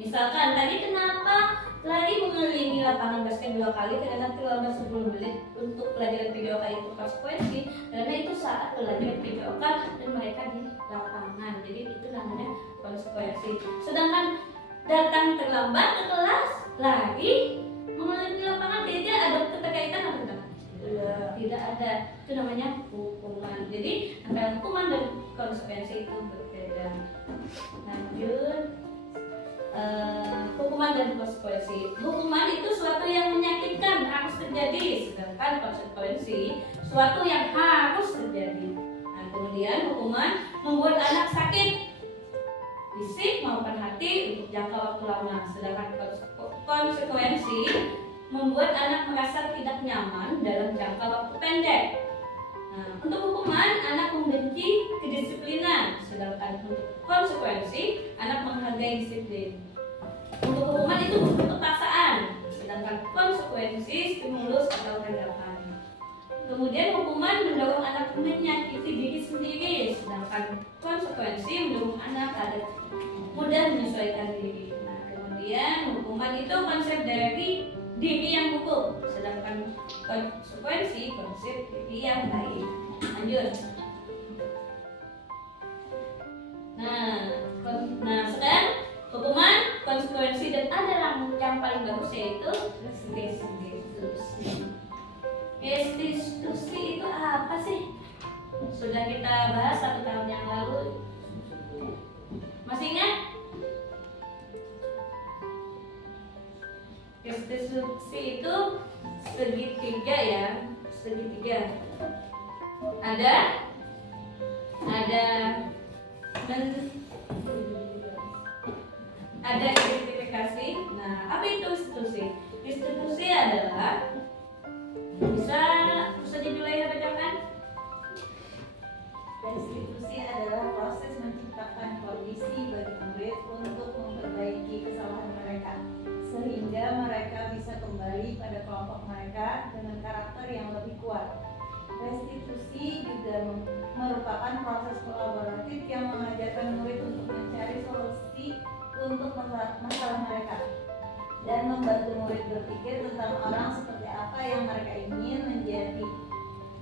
Misalkan tadi kenapa lagi mengelilingi lapangan basket 2 kali karena terlambat 10 menit untuk pelajaran video call itu konsekuensi karena itu saat pelajaran video call dan mereka di lapangan, jadi itu namanya konsekuensi. Sedangkan datang terlambat ke kelas lagi mengelilingi lapangan tidak ada keterkaitan atau tidak? Tidak ada, itu namanya hukuman. Jadi antara hukuman dan konsekuensi itu berbeda. Lanjut. Hukuman dan konsekuensi. Hukuman itu suatu yang menyakitkan harus terjadi, sedangkan konsekuensi suatu yang harus terjadi. Nah, kemudian hukuman membuat anak sakit fisik maupun hati untuk jangka waktu lama, sedangkan konsekuensi membuat anak merasa tidak nyaman dalam jangka waktu pendek. Nah, untuk hukuman anak membenci kedisiplinan, sedangkan untuk konsekuensi anak menghargai disiplin. Untuk hukuman itu bentuk paksaan, sedangkan konsekuensi stimulus atau hadapan. Kemudian hukuman mendorong anak menyakiti diri sendiri, sedangkan konsekuensi mendorong anak agar mudah menyesuaikan diri. Nah, kemudian hukuman itu konsep dari diri yang hukum, sedangkan konsekuensi konsep diri yang baik. Lanjut. Nah sekarang hukuman, konsekuensi, dan ada yang paling bagus yaitu restitusi. Restitusi itu apa sih? Sudah kita bahas 1 tahun yang lalu. Masih ingat? Restitusi itu segitiga ya, segitiga. Ada identifikasi. Nah, apa itu restitusi? Restitusi adalah, bisa Ustazah Julaiha bacakan? Restitusi adalah proses menciptakan kondisi bagi murid untuk memperbaiki kesalahan mereka sehingga mereka bisa kembali pada kelompok mereka dengan karakter yang lebih kuat. Restitusi juga merupakan proses kolaboratif yang mengajarkan murid untuk mencari solusi untuk masalah mereka dan membantu murid berpikir tentang orang seperti apa yang mereka ingin menjadi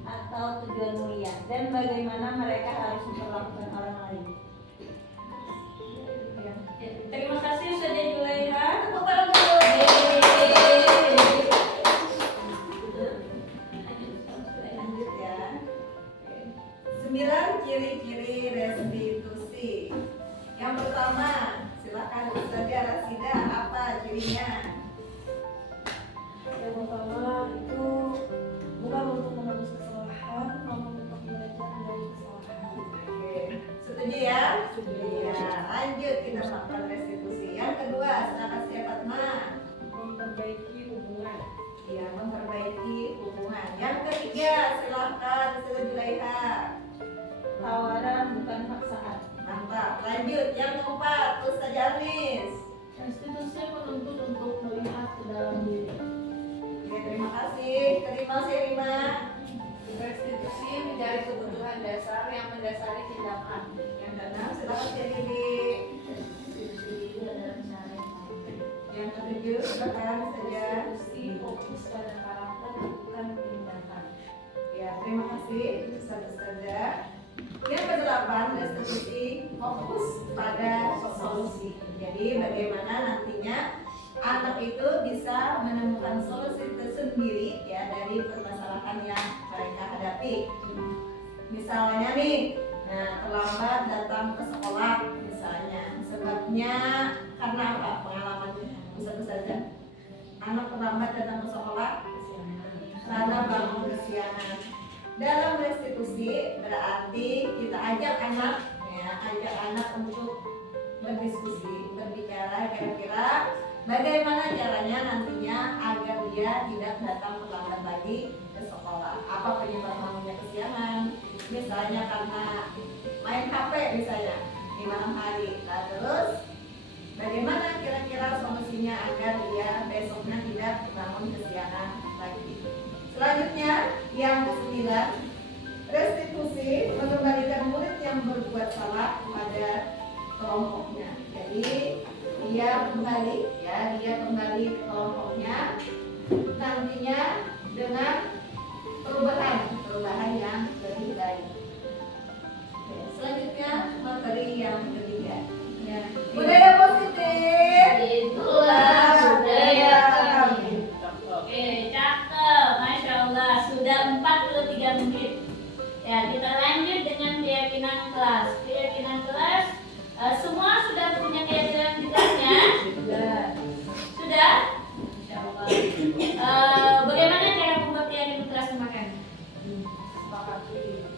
atau tujuan mulia dan bagaimana mereka harus memperlakukan orang lain. Ya. Terima kasih Ustazah Julaiha. Tepuk tangan dulu. Lanjut ya. Oke. 9 ciri-ciri restitusi. Yang pertama, silakan Ustazah Rasida, apa cirinya? Yang pertama itu bukan untuk menebus kesalahan, namun untuk belajar dari kesalahan. Oke, setuju ya? Setuju ya. Lanjut kita melakukan restitusi. Yang kedua, silakan siapa teman? Memperbaiki hubungan. Ya, memperbaiki hubungan. Yang ketiga, silakan Ustazah Julaiha. Tawaran bukan paksaan. Mantap. Lanjut. Yang keempat, Ustazah Arnis. Restitusi menuntut untuk melihat ke dalam diri. Oke, terima kasih. Terima kasih Rima. Restitusi mencari kebutuhan dasar yang mendasari tindakan. Yang keenam, silakan Cik Didi. Yang ketujuh, silakan saja. Restitusi fokus pada karakter bukan tindakan. Ya, terima kasih Ustazah. Yang kedelapan, restitusi fokus pada solusi. Jadi bagaimana nantinya anak itu bisa menemukan solusi tersendiri ya dari permasalahan yang mereka hadapi. Misalnya nih, terlambat datang ke sekolah misalnya, sebabnya karena apa? Pengalamannya, Ustazah saja. Anak terlambat datang ke sekolah karena bangun kesiangan. Dalam restitusi berarti kita ajak anak untuk berdiskusi, berbicara kira-kira bagaimana caranya nantinya agar dia tidak datang terlambat lagi ke sekolah. Apa penyebab bangunnya kesiangan? Misalnya karena main HP misalnya di malam hari. Nah, terus bagaimana kira-kira solusinya agar dia besoknya tidak bangun kesiangan lagi? Selanjutnya yang ke-9, restitusi mengembalikan murid yang berbuat salah pada kelompoknya. Jadi dia kembali ke kelompoknya nantinya dengan perubahan yang lebih baik. Oke, selanjutnya materi yang ketiga. Ya. Budaya positif. Itulah budaya kami. Oke, cakep, Masya Allah. Sudah 43 menit. Ya, kita lanjut dengan keyakinan kelas. Keyakinan kelas, semua sudah punya keyakinan di kelasnya? Sudah? Masya Allah. Bagaimana cara membuat keyakinan kelas semakin?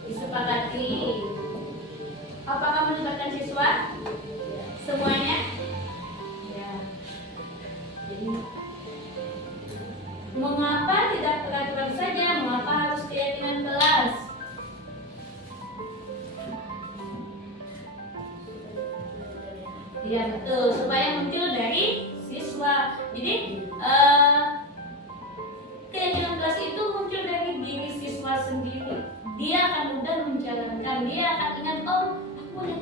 Disepakati. Apakah melibatkan siswa? Semuanya? Ya. Jadi mengapa tidak peraturan saja? Mengapa harus keyakinan kelas? Ya betul, supaya muncul dari siswa. Jadi keyakinan kelas itu muncul dari diri siswa sendiri. Dia akan mudah menjalankan. Dia akan ingat, oh aku punya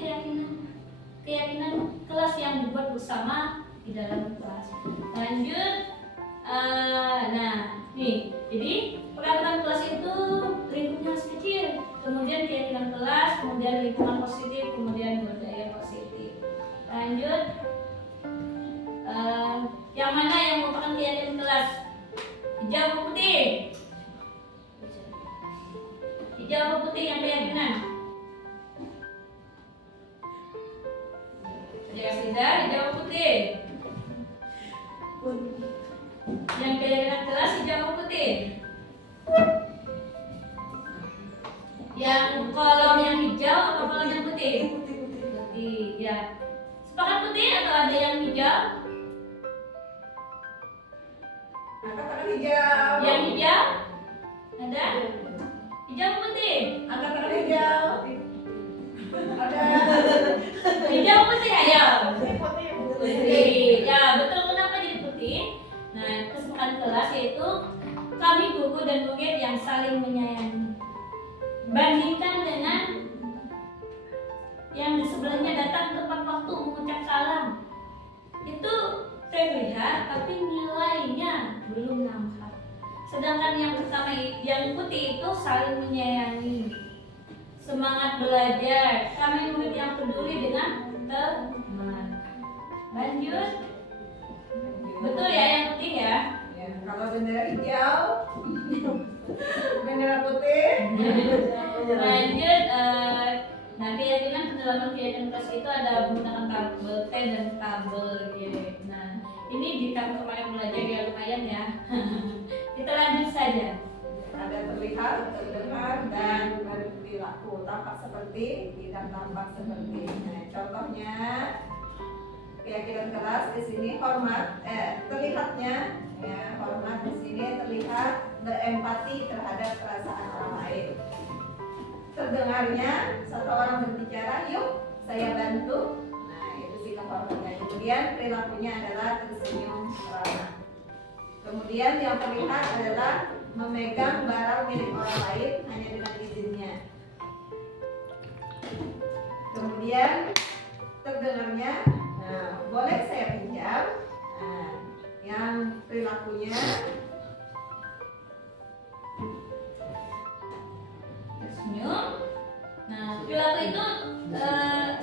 keyakinan kelas yang dibuat bersama di dalam kelas. Lanjut. Nah, nih, jadi peraturan kelas itu lingkupnya harus kecil, kemudian keyakinan kelas, kemudian lingkungan positif, kemudian budaya positif. Lanjut, yang mana yang merupakan keyakinan kelas? Hijau atau putih? Hijau atau putih yang keyakinan? Sudah, hijau atau putih? Yang keyakinan kelas hijau atau putih? Yang kolom yang hijau atau kolom yang putih? Putih, ya. Sepakat putih atau ada yang hijau? Angkat tangan hijau. Yang hijau? Ada? Hijau putih? Angkat tangan hijau. Ada. Hijau putih ayo. Putih. Putih. Ya betul, kenapa jadi putih? Nah, kesepakatan kelas yaitu kami guru dan murid yang saling menyayangi. Bandingkan dengan yang di sebelahnya datang tepat waktu mengucap salam. Itu terlihat tapi nilainya belum nampak. Sedangkan yang pertama yang putih itu saling menyayangi, semangat belajar, kami murid yang peduli dengan teman. Lanjut. Betul ya yang putih ya? Ya, kalau bendera hijau, bendera putih. Lanjut. Nah, keyakinan kedalaman keyakinan kelas itu ada menggunakan kabel T dan kabel G. Nah, ini di kamu kemarin belajar ya lumayan ya. Kita lanjut saja. Ada terlihat, terdengar, dan berperilaku. Tampak seperti, tidak tampak seperti. Nah, contohnya keyakinan kelas di sini hormat, terlihatnya ya hormat di sini terlihat berempati terhadap perasaan orang lain. Terdengarnya satu orang berbicara, yuk saya bantu. Nah, itu sikap hormatnya. Kemudian perilakunya adalah tersenyum ramah. Kemudian yang terlihat adalah memegang barang milik orang lain hanya dengan izinnya. Kemudian terdengarnya, nah, boleh saya pinjam. Nah, yang perilakunya Tersenyum. Nah, perilaku itu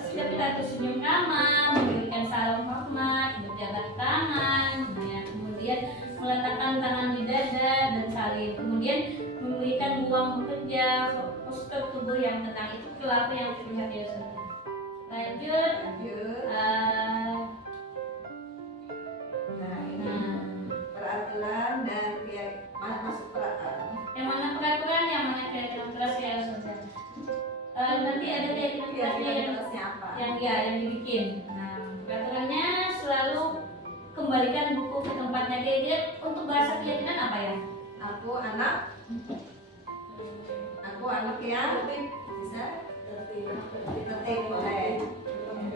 sikap perilaku senyum ramah, memberikan salam hormat, berjabat tangan, nah, ya. Kemudian meletakkan tangan di dada dan saling. Kemudian memberikan ruang bekerja, postur tubuh yang tenang, itu perilaku yang terlihat ya saudara. Lanjut. nah ini peraturan dan masuk peraturan. Yang mana peraturan, yang mana keyakinan kelas ya saudara. Nanti ada keyakinan kelasnya Kelasnya apa? yang dibikin. Nah, peraturannya selalu kembalikan buku ke tempatnya. Kira-kira untuk bahasa keyakinan apa ya? Aku anak yang bisa tertib boleh.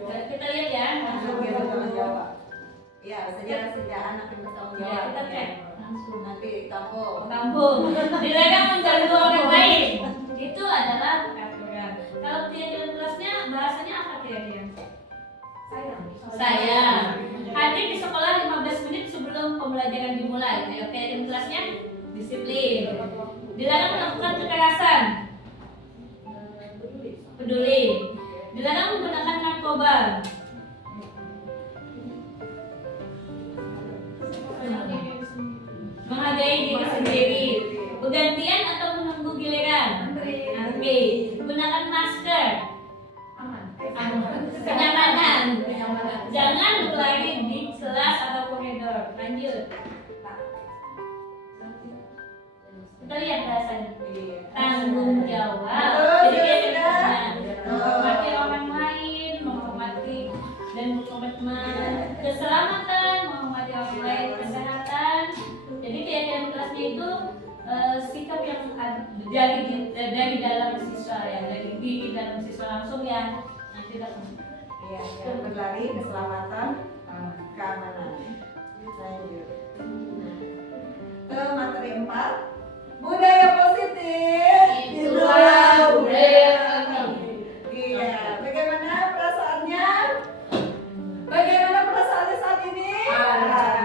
Kita lihat ya. Anak yang bertanggung jawab. Ya, sejak anak yang bertanggung Ya, jawab. kita cek langsung. Nanti kampung. Kampung. Dilarang mengganggu orang lain. Itu adalah peraturan. Kalau keyakinan kelasnya bahasanya apa kira-kira? Saya hadir di sekolah 15 menit sebelum pembelajaran dimulai. Ayo keyakinan kelasnya disiplin. Dilarang melakukan kekerasan. Peduli. Dilarang menggunakan narkoba. Menghargai diri sendiri. Bergantian atau menunggu giliran. Antri. Gunakan masker. Kenyamanan. Jangan berlari di kelas atau koridor. Lanjut. Kita lihat bahasanya. Tanggung jawab. Jadi menghormati orang lain, menghormati dan berkomitmen, keselamatan, menghormati orang lain, kesehatan. Jadi keyakinan kelasnya itu sikap yang dari dalam siswa ya, dari dalam siswa langsung ya. Nanti kita Iya, yang berlari keselamatan, keamanan. Lanjut. Nah, ke materi 4. Budaya positif. itulah budaya kami. Iya, bagaimana perasaannya? Bagaimana perasaannya saat ini?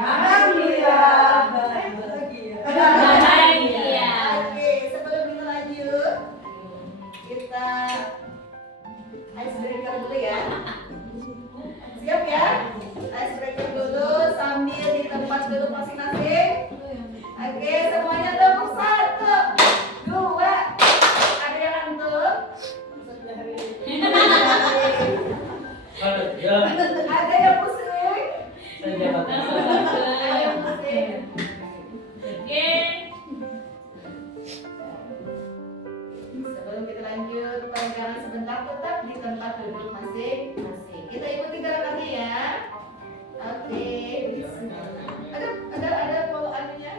Alhamdulillah. Bahagia. Bahagia. Oke, sebelum kita lanjut, kita icebreaker dulu ya. Siap ya? Icebreaker dulu sambil di tempat duduk masing-masing. Oke, semuanya tepuk 1, 2. Ada yang ngantuk? Ada yang pusing? Ada yang pusing? Oke. Sebelum kita lanjut, peregangan sebentar, tetap di tempat duduk masing-masing. Kita ikuti gerakannya ya. Oke. Ada anunya?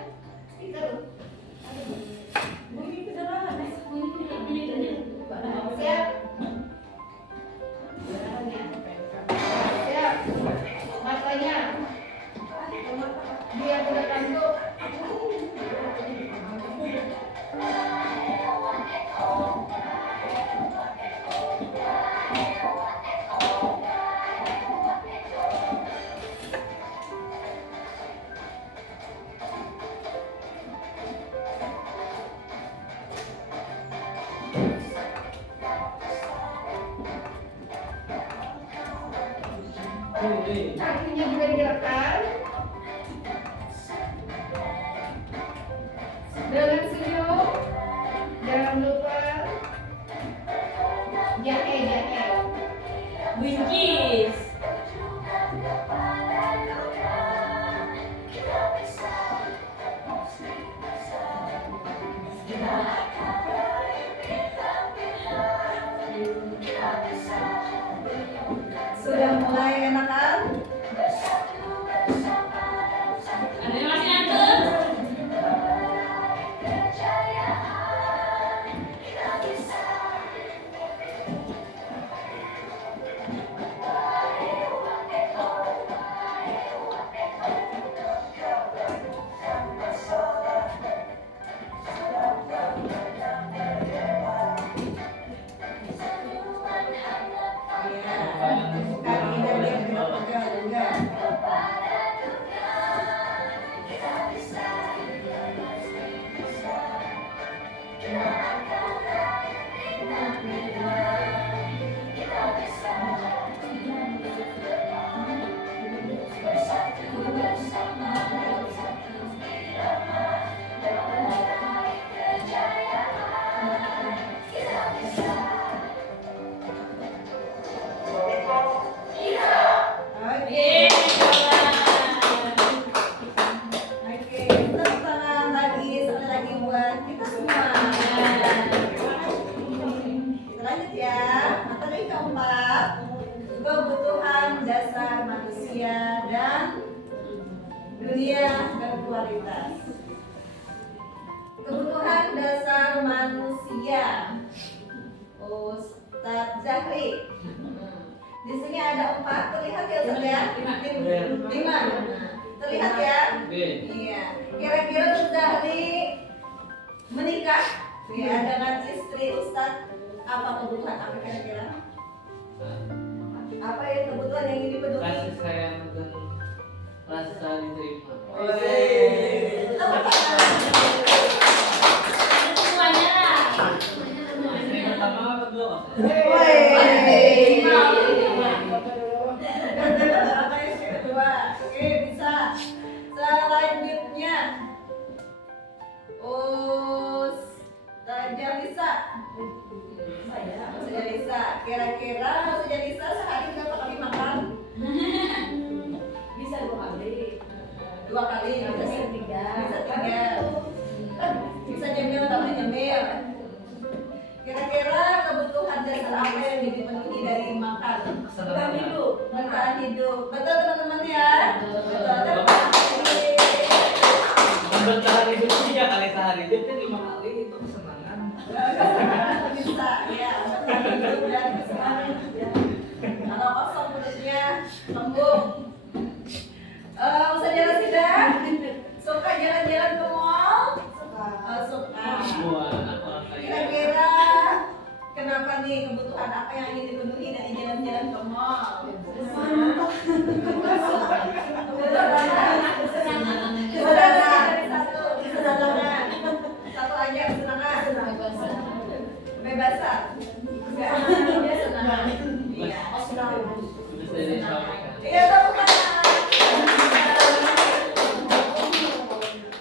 Kakinya juga digerakkan. Dengan senyum. Jangan lupa jahe. Buncis. Sudah mulai enakan? Ada yang masih ngantuk? Kakinya dipegang juga. Oke. Oke, tepuk tangan lagi, sekali lagi buat kita semua. Kita lanjut ya. Materi keempat, kebutuhan dasar manusia dan dunia berkualitas. Kebutuhan dasar manusia. Ustadz Zahri. Di sini ada 4, terlihat ya Ustadz ya? 5. Terlihat ya? Iya. Kira-kira Ustadz Zahri menikah ya dengan istri Ustadz, apa kebutuhan apa kira-kira? Apa ya kebutuhan yang ingin dipenuhi? Kasih sayang dan rasa diterima. Tepuk tangan. Semuanya. Istri pertama apa kedua? Apa yang kedua? Oke, bisa. Selanjutnya, Ustazah Lisa. Ustazah Lisa. Kira-kira Ustazah Lisa sehari berapa kali makan? Bisa 2 kali. 2 kali. Bisa 3. Bisa nyemil tapi nyemil. Kira-kira kebutuhan dasar apa yang dipenuhi dari makan? Bertahan hidup. Bertahan hidup. Betul teman-teman ya? Betul. Bertahan hidup 3 kali sehari, jadi 5 kali itu kesenangan. Bisa ya. Bertahan hidup dan kesenangan. Kalau kosong perutnya lembung. Ustazah Rasida, suka jalan-jalan ke mall? Suka. Semua anak-anak saya. Kira-kira kenapa nih, kebutuhan apa yang ingin dipenuhi dari jalan-jalan ke mall? Kesenangan. Satu aja kesenangan. Kebebasan. Kesenangan. Iya. Terus dari suami kan. Iya, tepuk tangan.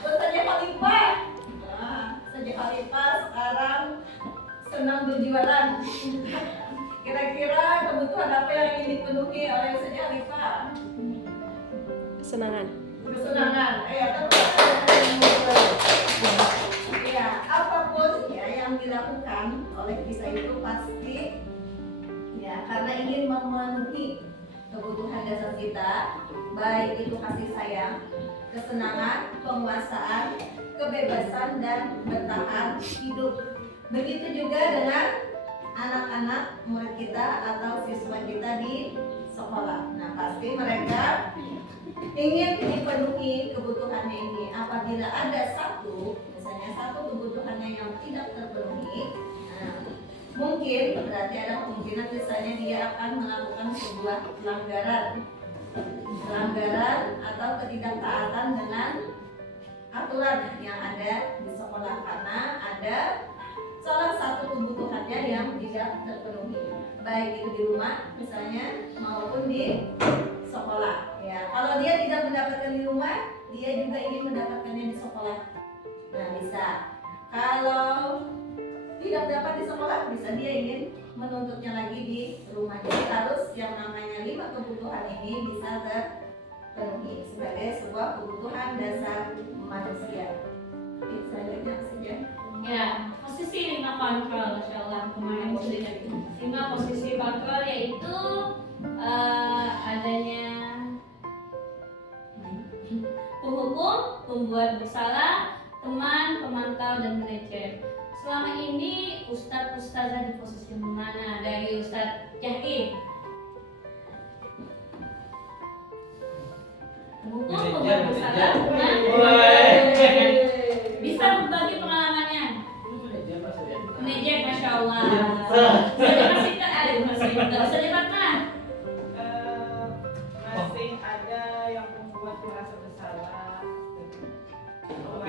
Ustazah Khalifah. Ustazah Khalifah sekarang senang berjualan. Kira-kira kebutuhan apa yang ingin dipenuhi oleh Ustazah Khalifah? Kesenangan. Kesenangan. Ya, apapun ya yang dilakukan oleh kita itu pasti ya karena ingin memenuhi kebutuhan dasar kita, baik itu kasih sayang, kesenangan, penguasaan, kebebasan dan bertahan hidup. Begitu juga dengan anak-anak murid kita atau siswa kita di sekolah. Nah, pasti mereka ingin dipenuhi kebutuhannya ini. Apabila ada misalnya satu kebutuhannya yang tidak terpenuhi, nah, mungkin berarti ada kemungkinan misalnya dia akan melakukan sebuah pelanggaran atau ketidaktaatan dengan aturan yang ada di sekolah karena ada salah satu kebutuhannya yang tidak terpenuhi, baik itu di rumah misalnya maupun di sekolah. Ya, kalau dia tidak mendapatkan di rumah, dia juga ingin mendapatkannya di sekolah. Nah, bisa. Kalau tidak dapat di sekolah, bisa dia ingin menuntutnya lagi di rumah. Jadi harus yang namanya 5 kebutuhan ini bisa terpenuhi sebagai sebuah kebutuhan dasar manusia. Selanjutnya saja. Ya, posisi 5 kontrol, Masya Allah, kemarin sudah jadi 5 posisi kontrol, yaitu adanya penghukum, pembuat bersalah, teman, pemantau, dan manajer. Selama ini Ustazah di posisi mana? Dari Ustaz Jaki. Penghukum, pembuat bersalah, teman, bisa berbagi pengalamannya. Manajer, Masya Allah. Masih mana? Masih ada yang membuat merasa bersalah. Oh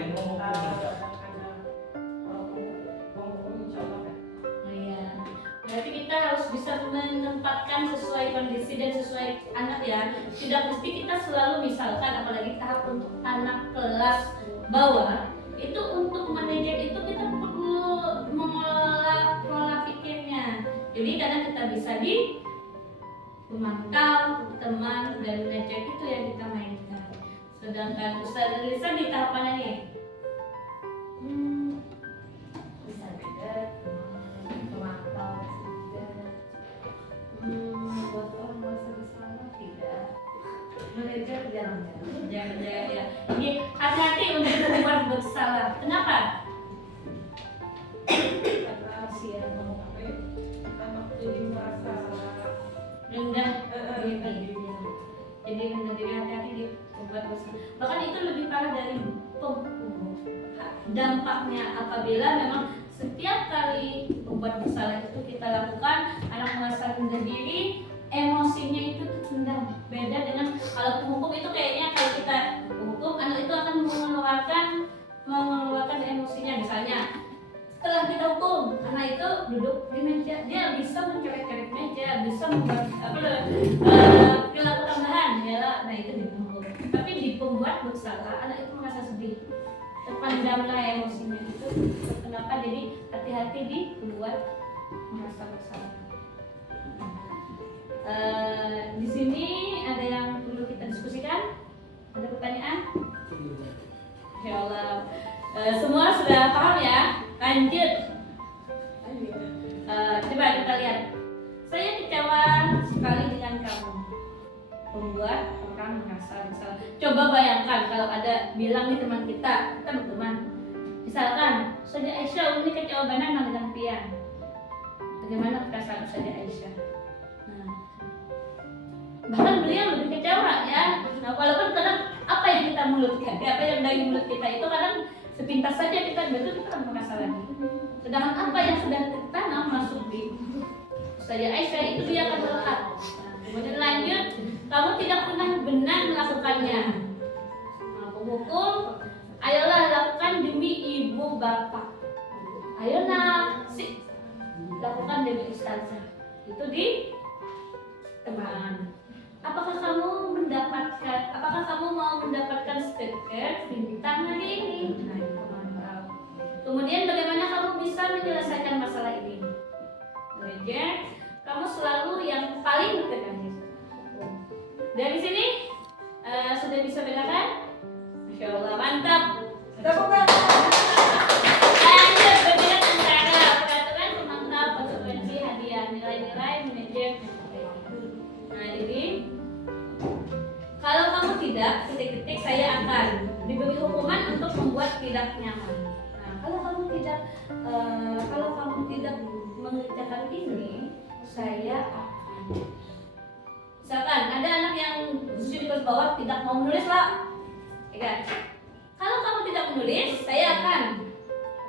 iya. Berarti kita harus bisa menempatkan sesuai kondisi dan sesuai anak ya. Tidak mesti kita selalu misalkan, apalagi tahap untuk anak kelas bawah, itu untuk manajer itu kita perlu mengelola pola pikirnya. Jadi kadang kita bisa di memantau, teman, dan manajer itu yang kita mainkan. Sedangkan Ustaz Lisa di tahap mana nih? Bisa juga memantau juga. Buat orang merasa bersalah tidak. Manajer jarang-jarang. Jangan ya. Ini hati-hati untuk membuat bersalah. Kenapa? Karena Kasihan mau anak jadi merasa Rendah diri. Jadi rendah diri, hati-hati di membuat bersalah. Bahkan itu lebih parah dari dampaknya apabila memang setiap kali membuat bersalah itu kita lakukan, anak merasa rendah diri, emosinya itu terpendam. Beda dengan kalau penghukum itu kayaknya kalau kita hukum, anak itu akan mengeluarkan emosinya. Misalnya setelah kita hukum, anak itu duduk di meja, dia bisa mencoret-coret meja, bisa membuat perilaku tambahan ya. Nah itu dihukum. Tapi di pembuat bersalah, anak itu merasa sedih, terpendamlah emosinya itu. Kenapa? Jadi hati-hati di pembuat merasa bersalah. Di sini ada yang perlu kita diskusikan? Ada pertanyaan? Ya Allah, semua sudah paham ya? Lanjut. Coba kita lihat. Saya kecewa sekali dengan kamu, membuat orang merasa bersalah. Coba bayangkan kalau ada bilang nih teman kita berteman. Misalkan, Ustazah Aisyah ini kecewa banget dengan Pian. Bagaimana perasaan Ustazah Aisyah? Bahkan beliau lebih kecewa ya. Nah, walaupun kadang apa yang kita mulutkan, apa yang dari mulut kita itu kadang sepintas saja kita betul kita akan merasa lagi. Sedangkan apa yang sudah tertanam masuk di Ustazah Aisyah itu dia akan melekat. Kemudian lanjut, kamu tidak pernah benar melakukannya. Nah, penghukum, ayolah lakukan demi ibu bapak. Ayo nak, lakukan demi ustazah. Itu di teman. Apakah kamu mau mendapatkan stiker bintang hari ini? Nah, itu mantap. Kemudian bagaimana kamu bisa menyelesaikan masalah ini? Manajer, kamu selalu yang paling bertanya. Dari sini sudah bisa bedakan? Masya Allah, mantap. Tepuk tangan. Lanjut, berbeda antara peraturan pemantau, konsekuensi, hadiah, nilai-nilai, manajer. Nah, jadi kalau kamu tidak, titik-titik saya akan diberi hukuman untuk membuat tidak nyaman. Nah, kalau kamu tidak mengerjakan ini, saya akan. Misalkan ada anak yang khususnya di kelas bawah tidak mau menulis lah, ya. Kalau kamu tidak menulis, saya akan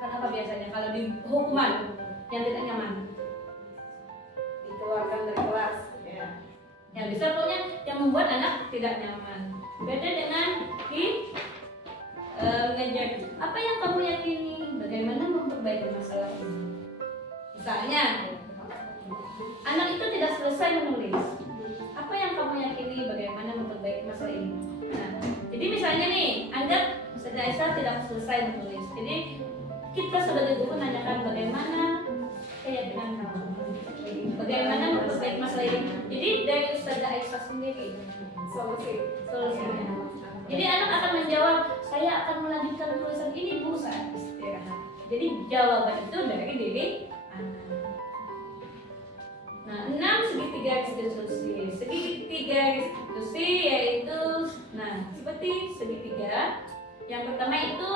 apa biasanya kalau di hukuman yang tidak nyaman? Dikeluarkan dari kelas. Ya. Yang bisa pokoknya yang membuat anak tidak nyaman. Beda dengan di manajer. Apa yang kamu yakini? Bagaimana memperbaiki masalah ini? Misalnya, anak itu tidak selesai menulis. Apa yang kamu yakini? Bagaimana menanyakan bagaimana keyakinan kamu, bagaimana memperbaiki masalah ini. Jadi dari Ustazah Aisyah sendiri solusinya. Jadi anak akan menjawab, saya akan melanjutkan tulisan ini Bu saat istirahat. Jadi jawaban itu dari diri anak. Nah, 6 segitiga restitusi. Segitiga restitusi yaitu, nah seperti segitiga. Yang pertama itu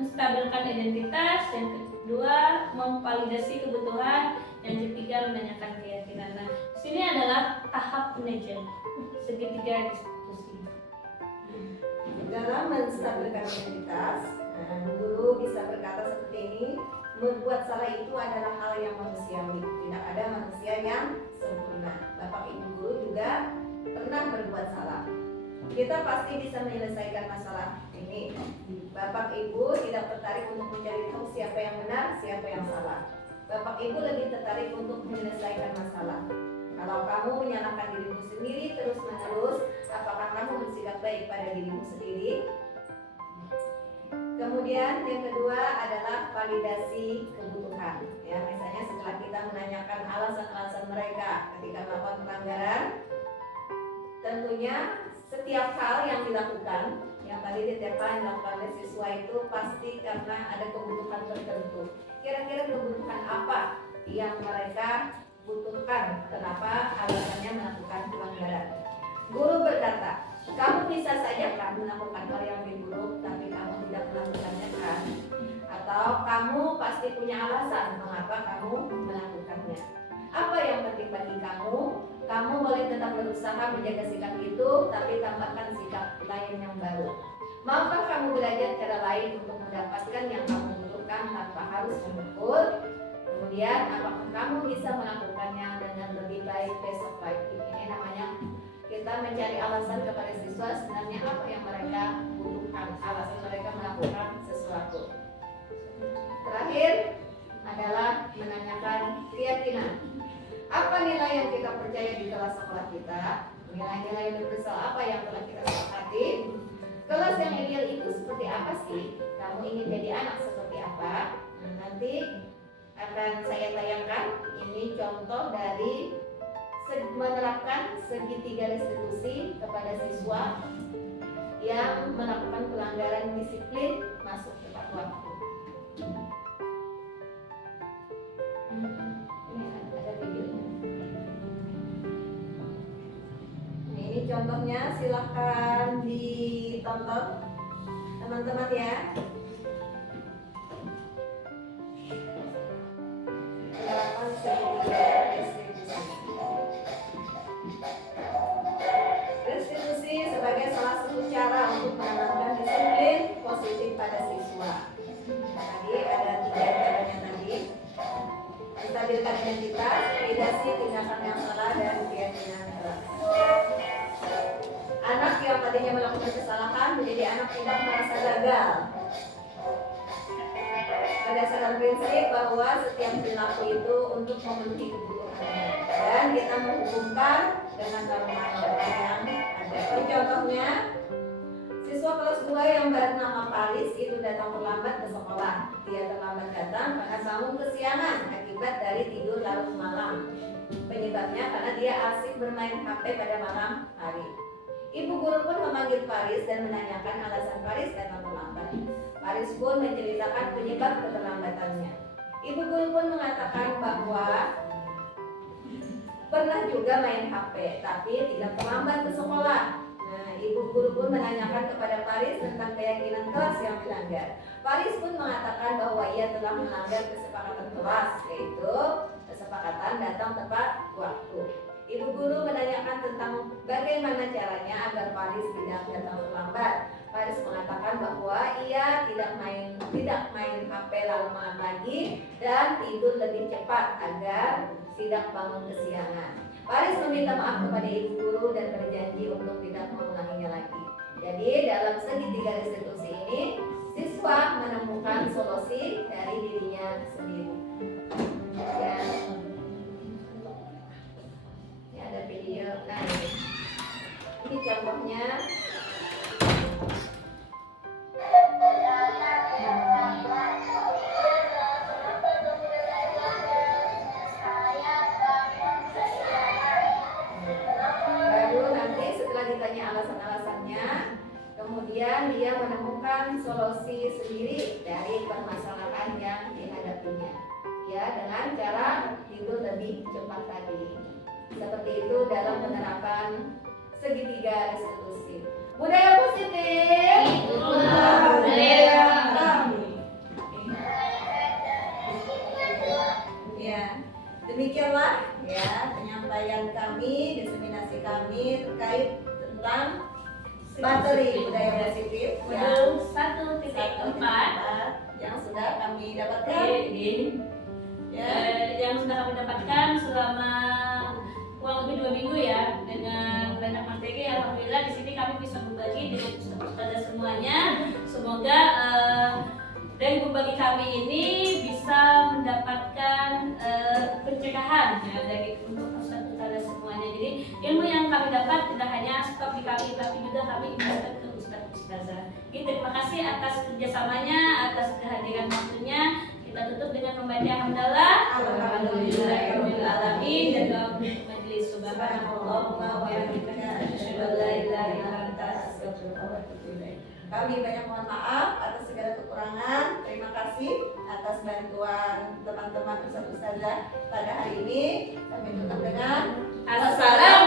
menstabilkan identitas, yang kedua memvalidasi kebutuhan, yang ketiga menanyakan keyakinan. Nah, sini adalah tahap manajer segitiga restitusi. Dalam menstabilkan identitas, guru bisa berkata seperti ini: membuat salah itu adalah hal yang manusiawi. Tidak ada manusia yang sempurna. Bapak Ibu guru juga pernah berbuat salah. Kita pasti bisa menyelesaikan masalah ini. Bapak Ibu tidak tertarik untuk mencari tahu siapa yang benar, siapa yang salah. Bapak Ibu lebih tertarik untuk menyelesaikan masalah. Kalau kamu menyalahkan dirimu sendiri terus-menerus, apakah kamu bersikap baik pada dirimu sendiri? Kemudian yang kedua adalah validasi kebutuhan. Ya, misalnya setelah kita menanyakan alasan-alasan mereka ketika melakukan pelanggaran, tentunya setiap hal yang dilakukan, yang tadi dilakukan oleh siswa itu pasti karena ada kebutuhan tertentu. Kira-kira kebutuhan apa yang mereka butuhkan? Kenapa alasannya melakukan pelanggaran? Guru berkata, kamu bisa saja kan melakukan hal yang lebih buruk, tapi kamu tidak melakukannya kan? Atau kamu pasti punya alasan mengapa kamu melakukannya. Apa yang penting bagi kamu? Kamu boleh tetap berusaha menjaga sikap itu, tapi tambahkan sikap lain yang baru. Maukah kamu belajar cara lain untuk mendapatkan yang kamu butuhkan tanpa harus memukul? Kemudian, apakah kamu bisa melakukannya dengan lebih baik besok lagi? Ini namanya kita mencari alasan kepada siswa sebenarnya apa yang mereka butuhkan, alasan mereka melakukan sesuatu. Terakhir adalah menanyakan keyakinan. Apa nilai yang kita percaya di kelas sekolah kita? Nilai-nilai universal apa yang telah kita sepakati? Kelas yang ideal itu seperti apa sih? Kamu ingin jadi anak seperti apa? Nah, nanti akan saya tayangkan ini contoh dari menerapkan segitiga restitusi kepada siswa yang melakukan pelanggaran disiplin masuk tepat waktu. Ini ada videonya. Nah, ini contohnya, silahkan ditonton teman-teman ya. Penerapan segitiga restitusi sebagai salah satu cara untuk menanamkan disiplin positif pada siswa. Tadi ada 3 caranya tadi: menstabilkan identitas, validasi tindakan yang salah, dan keyakinan keras. Anak yang tadinya melakukan kesalahan menjadi anak tidak merasa gagal. Berdasarkan prinsip bahwa setiap perilaku itu untuk memenuhi kebutuhannya, dan kita menghubungkan dengan norma-norma yang ada. Contohnya, siswa kelas 2 yang bernama Paris itu datang terlambat ke sekolah. Dia terlambat datang karena bangun kesiangan akibat dari tidur larut malam. Penyebabnya karena dia asik bermain HP pada malam hari. Ibu guru pun memanggil Paris dan menanyakan alasan Paris datang terlambat. Paris pun menceritakan penyebab keterlambatannya. Ibu guru pun mengatakan bahwa pernah juga main HP, tapi tidak terlambat ke sekolah. Nah, ibu guru pun menanyakan kepada Paris tentang keyakinan kelas yang dilanggar. Paris pun mengatakan bahwa ia telah melanggar kesepakatan kelas, yaitu kesepakatan datang tepat waktu. Ibu guru menanyakan tentang bagaimana caranya agar Paris tidak datang terlambat. Paris mengatakan bahwa ia tidak main HP lalu malam lagi dan tidur lebih cepat agar tidak bangun kesiangan. Paris meminta maaf kepada ibu guru dan berjanji untuk tidak mengulanginya lagi. Jadi dalam segitiga restitusi ini, siswa menemukan solusi dari dirinya sendiri. Ya. Ini ada video. Nah, ini contohnya. menemukan solusi sendiri dari permasalahan yang dihadapinya. Ya, dengan cara tidur lebih cepat tadi. Seperti itu dalam penerapan segitiga restitusi. Budaya positif. Itulah budaya kami. Ya, demikianlah ya penyampaian kami, diseminasi kami terkait tentang materi budaya positif yang modul 1.4 yang sudah kami dapatkan. Yang sudah kami dapatkan selama kurang lebih 2 minggu ya, dengan banyak materi. Alhamdulillah di sini kami bisa berbagi dengan kepada semuanya. Semoga dari berbagi kami ini bisa mendapatkan pencegahan ya dari untuk ustadz semuanya. Jadi ilmu yang kami dapat tidak hanya stop di kami, tapi juga kami investasi ke ustadz-ustazah. Jadi terima kasih atas kerjasamanya, atas kehadiran waktunya. Kita tutup dengan membaca hamdalah. Alhamdulillahirabbil alamin dan doa majelis. Subhanallahumma wa bihamdika asyhadu an la ilaha illa anta astaghfiruka wa atubu ilaik. Kami banyak mohon maaf atas segala kekurangan. Terima kasih atas bantuan teman-teman ustadz-ustazah pada hari ini. Kami tutup dengan Assalamualaikum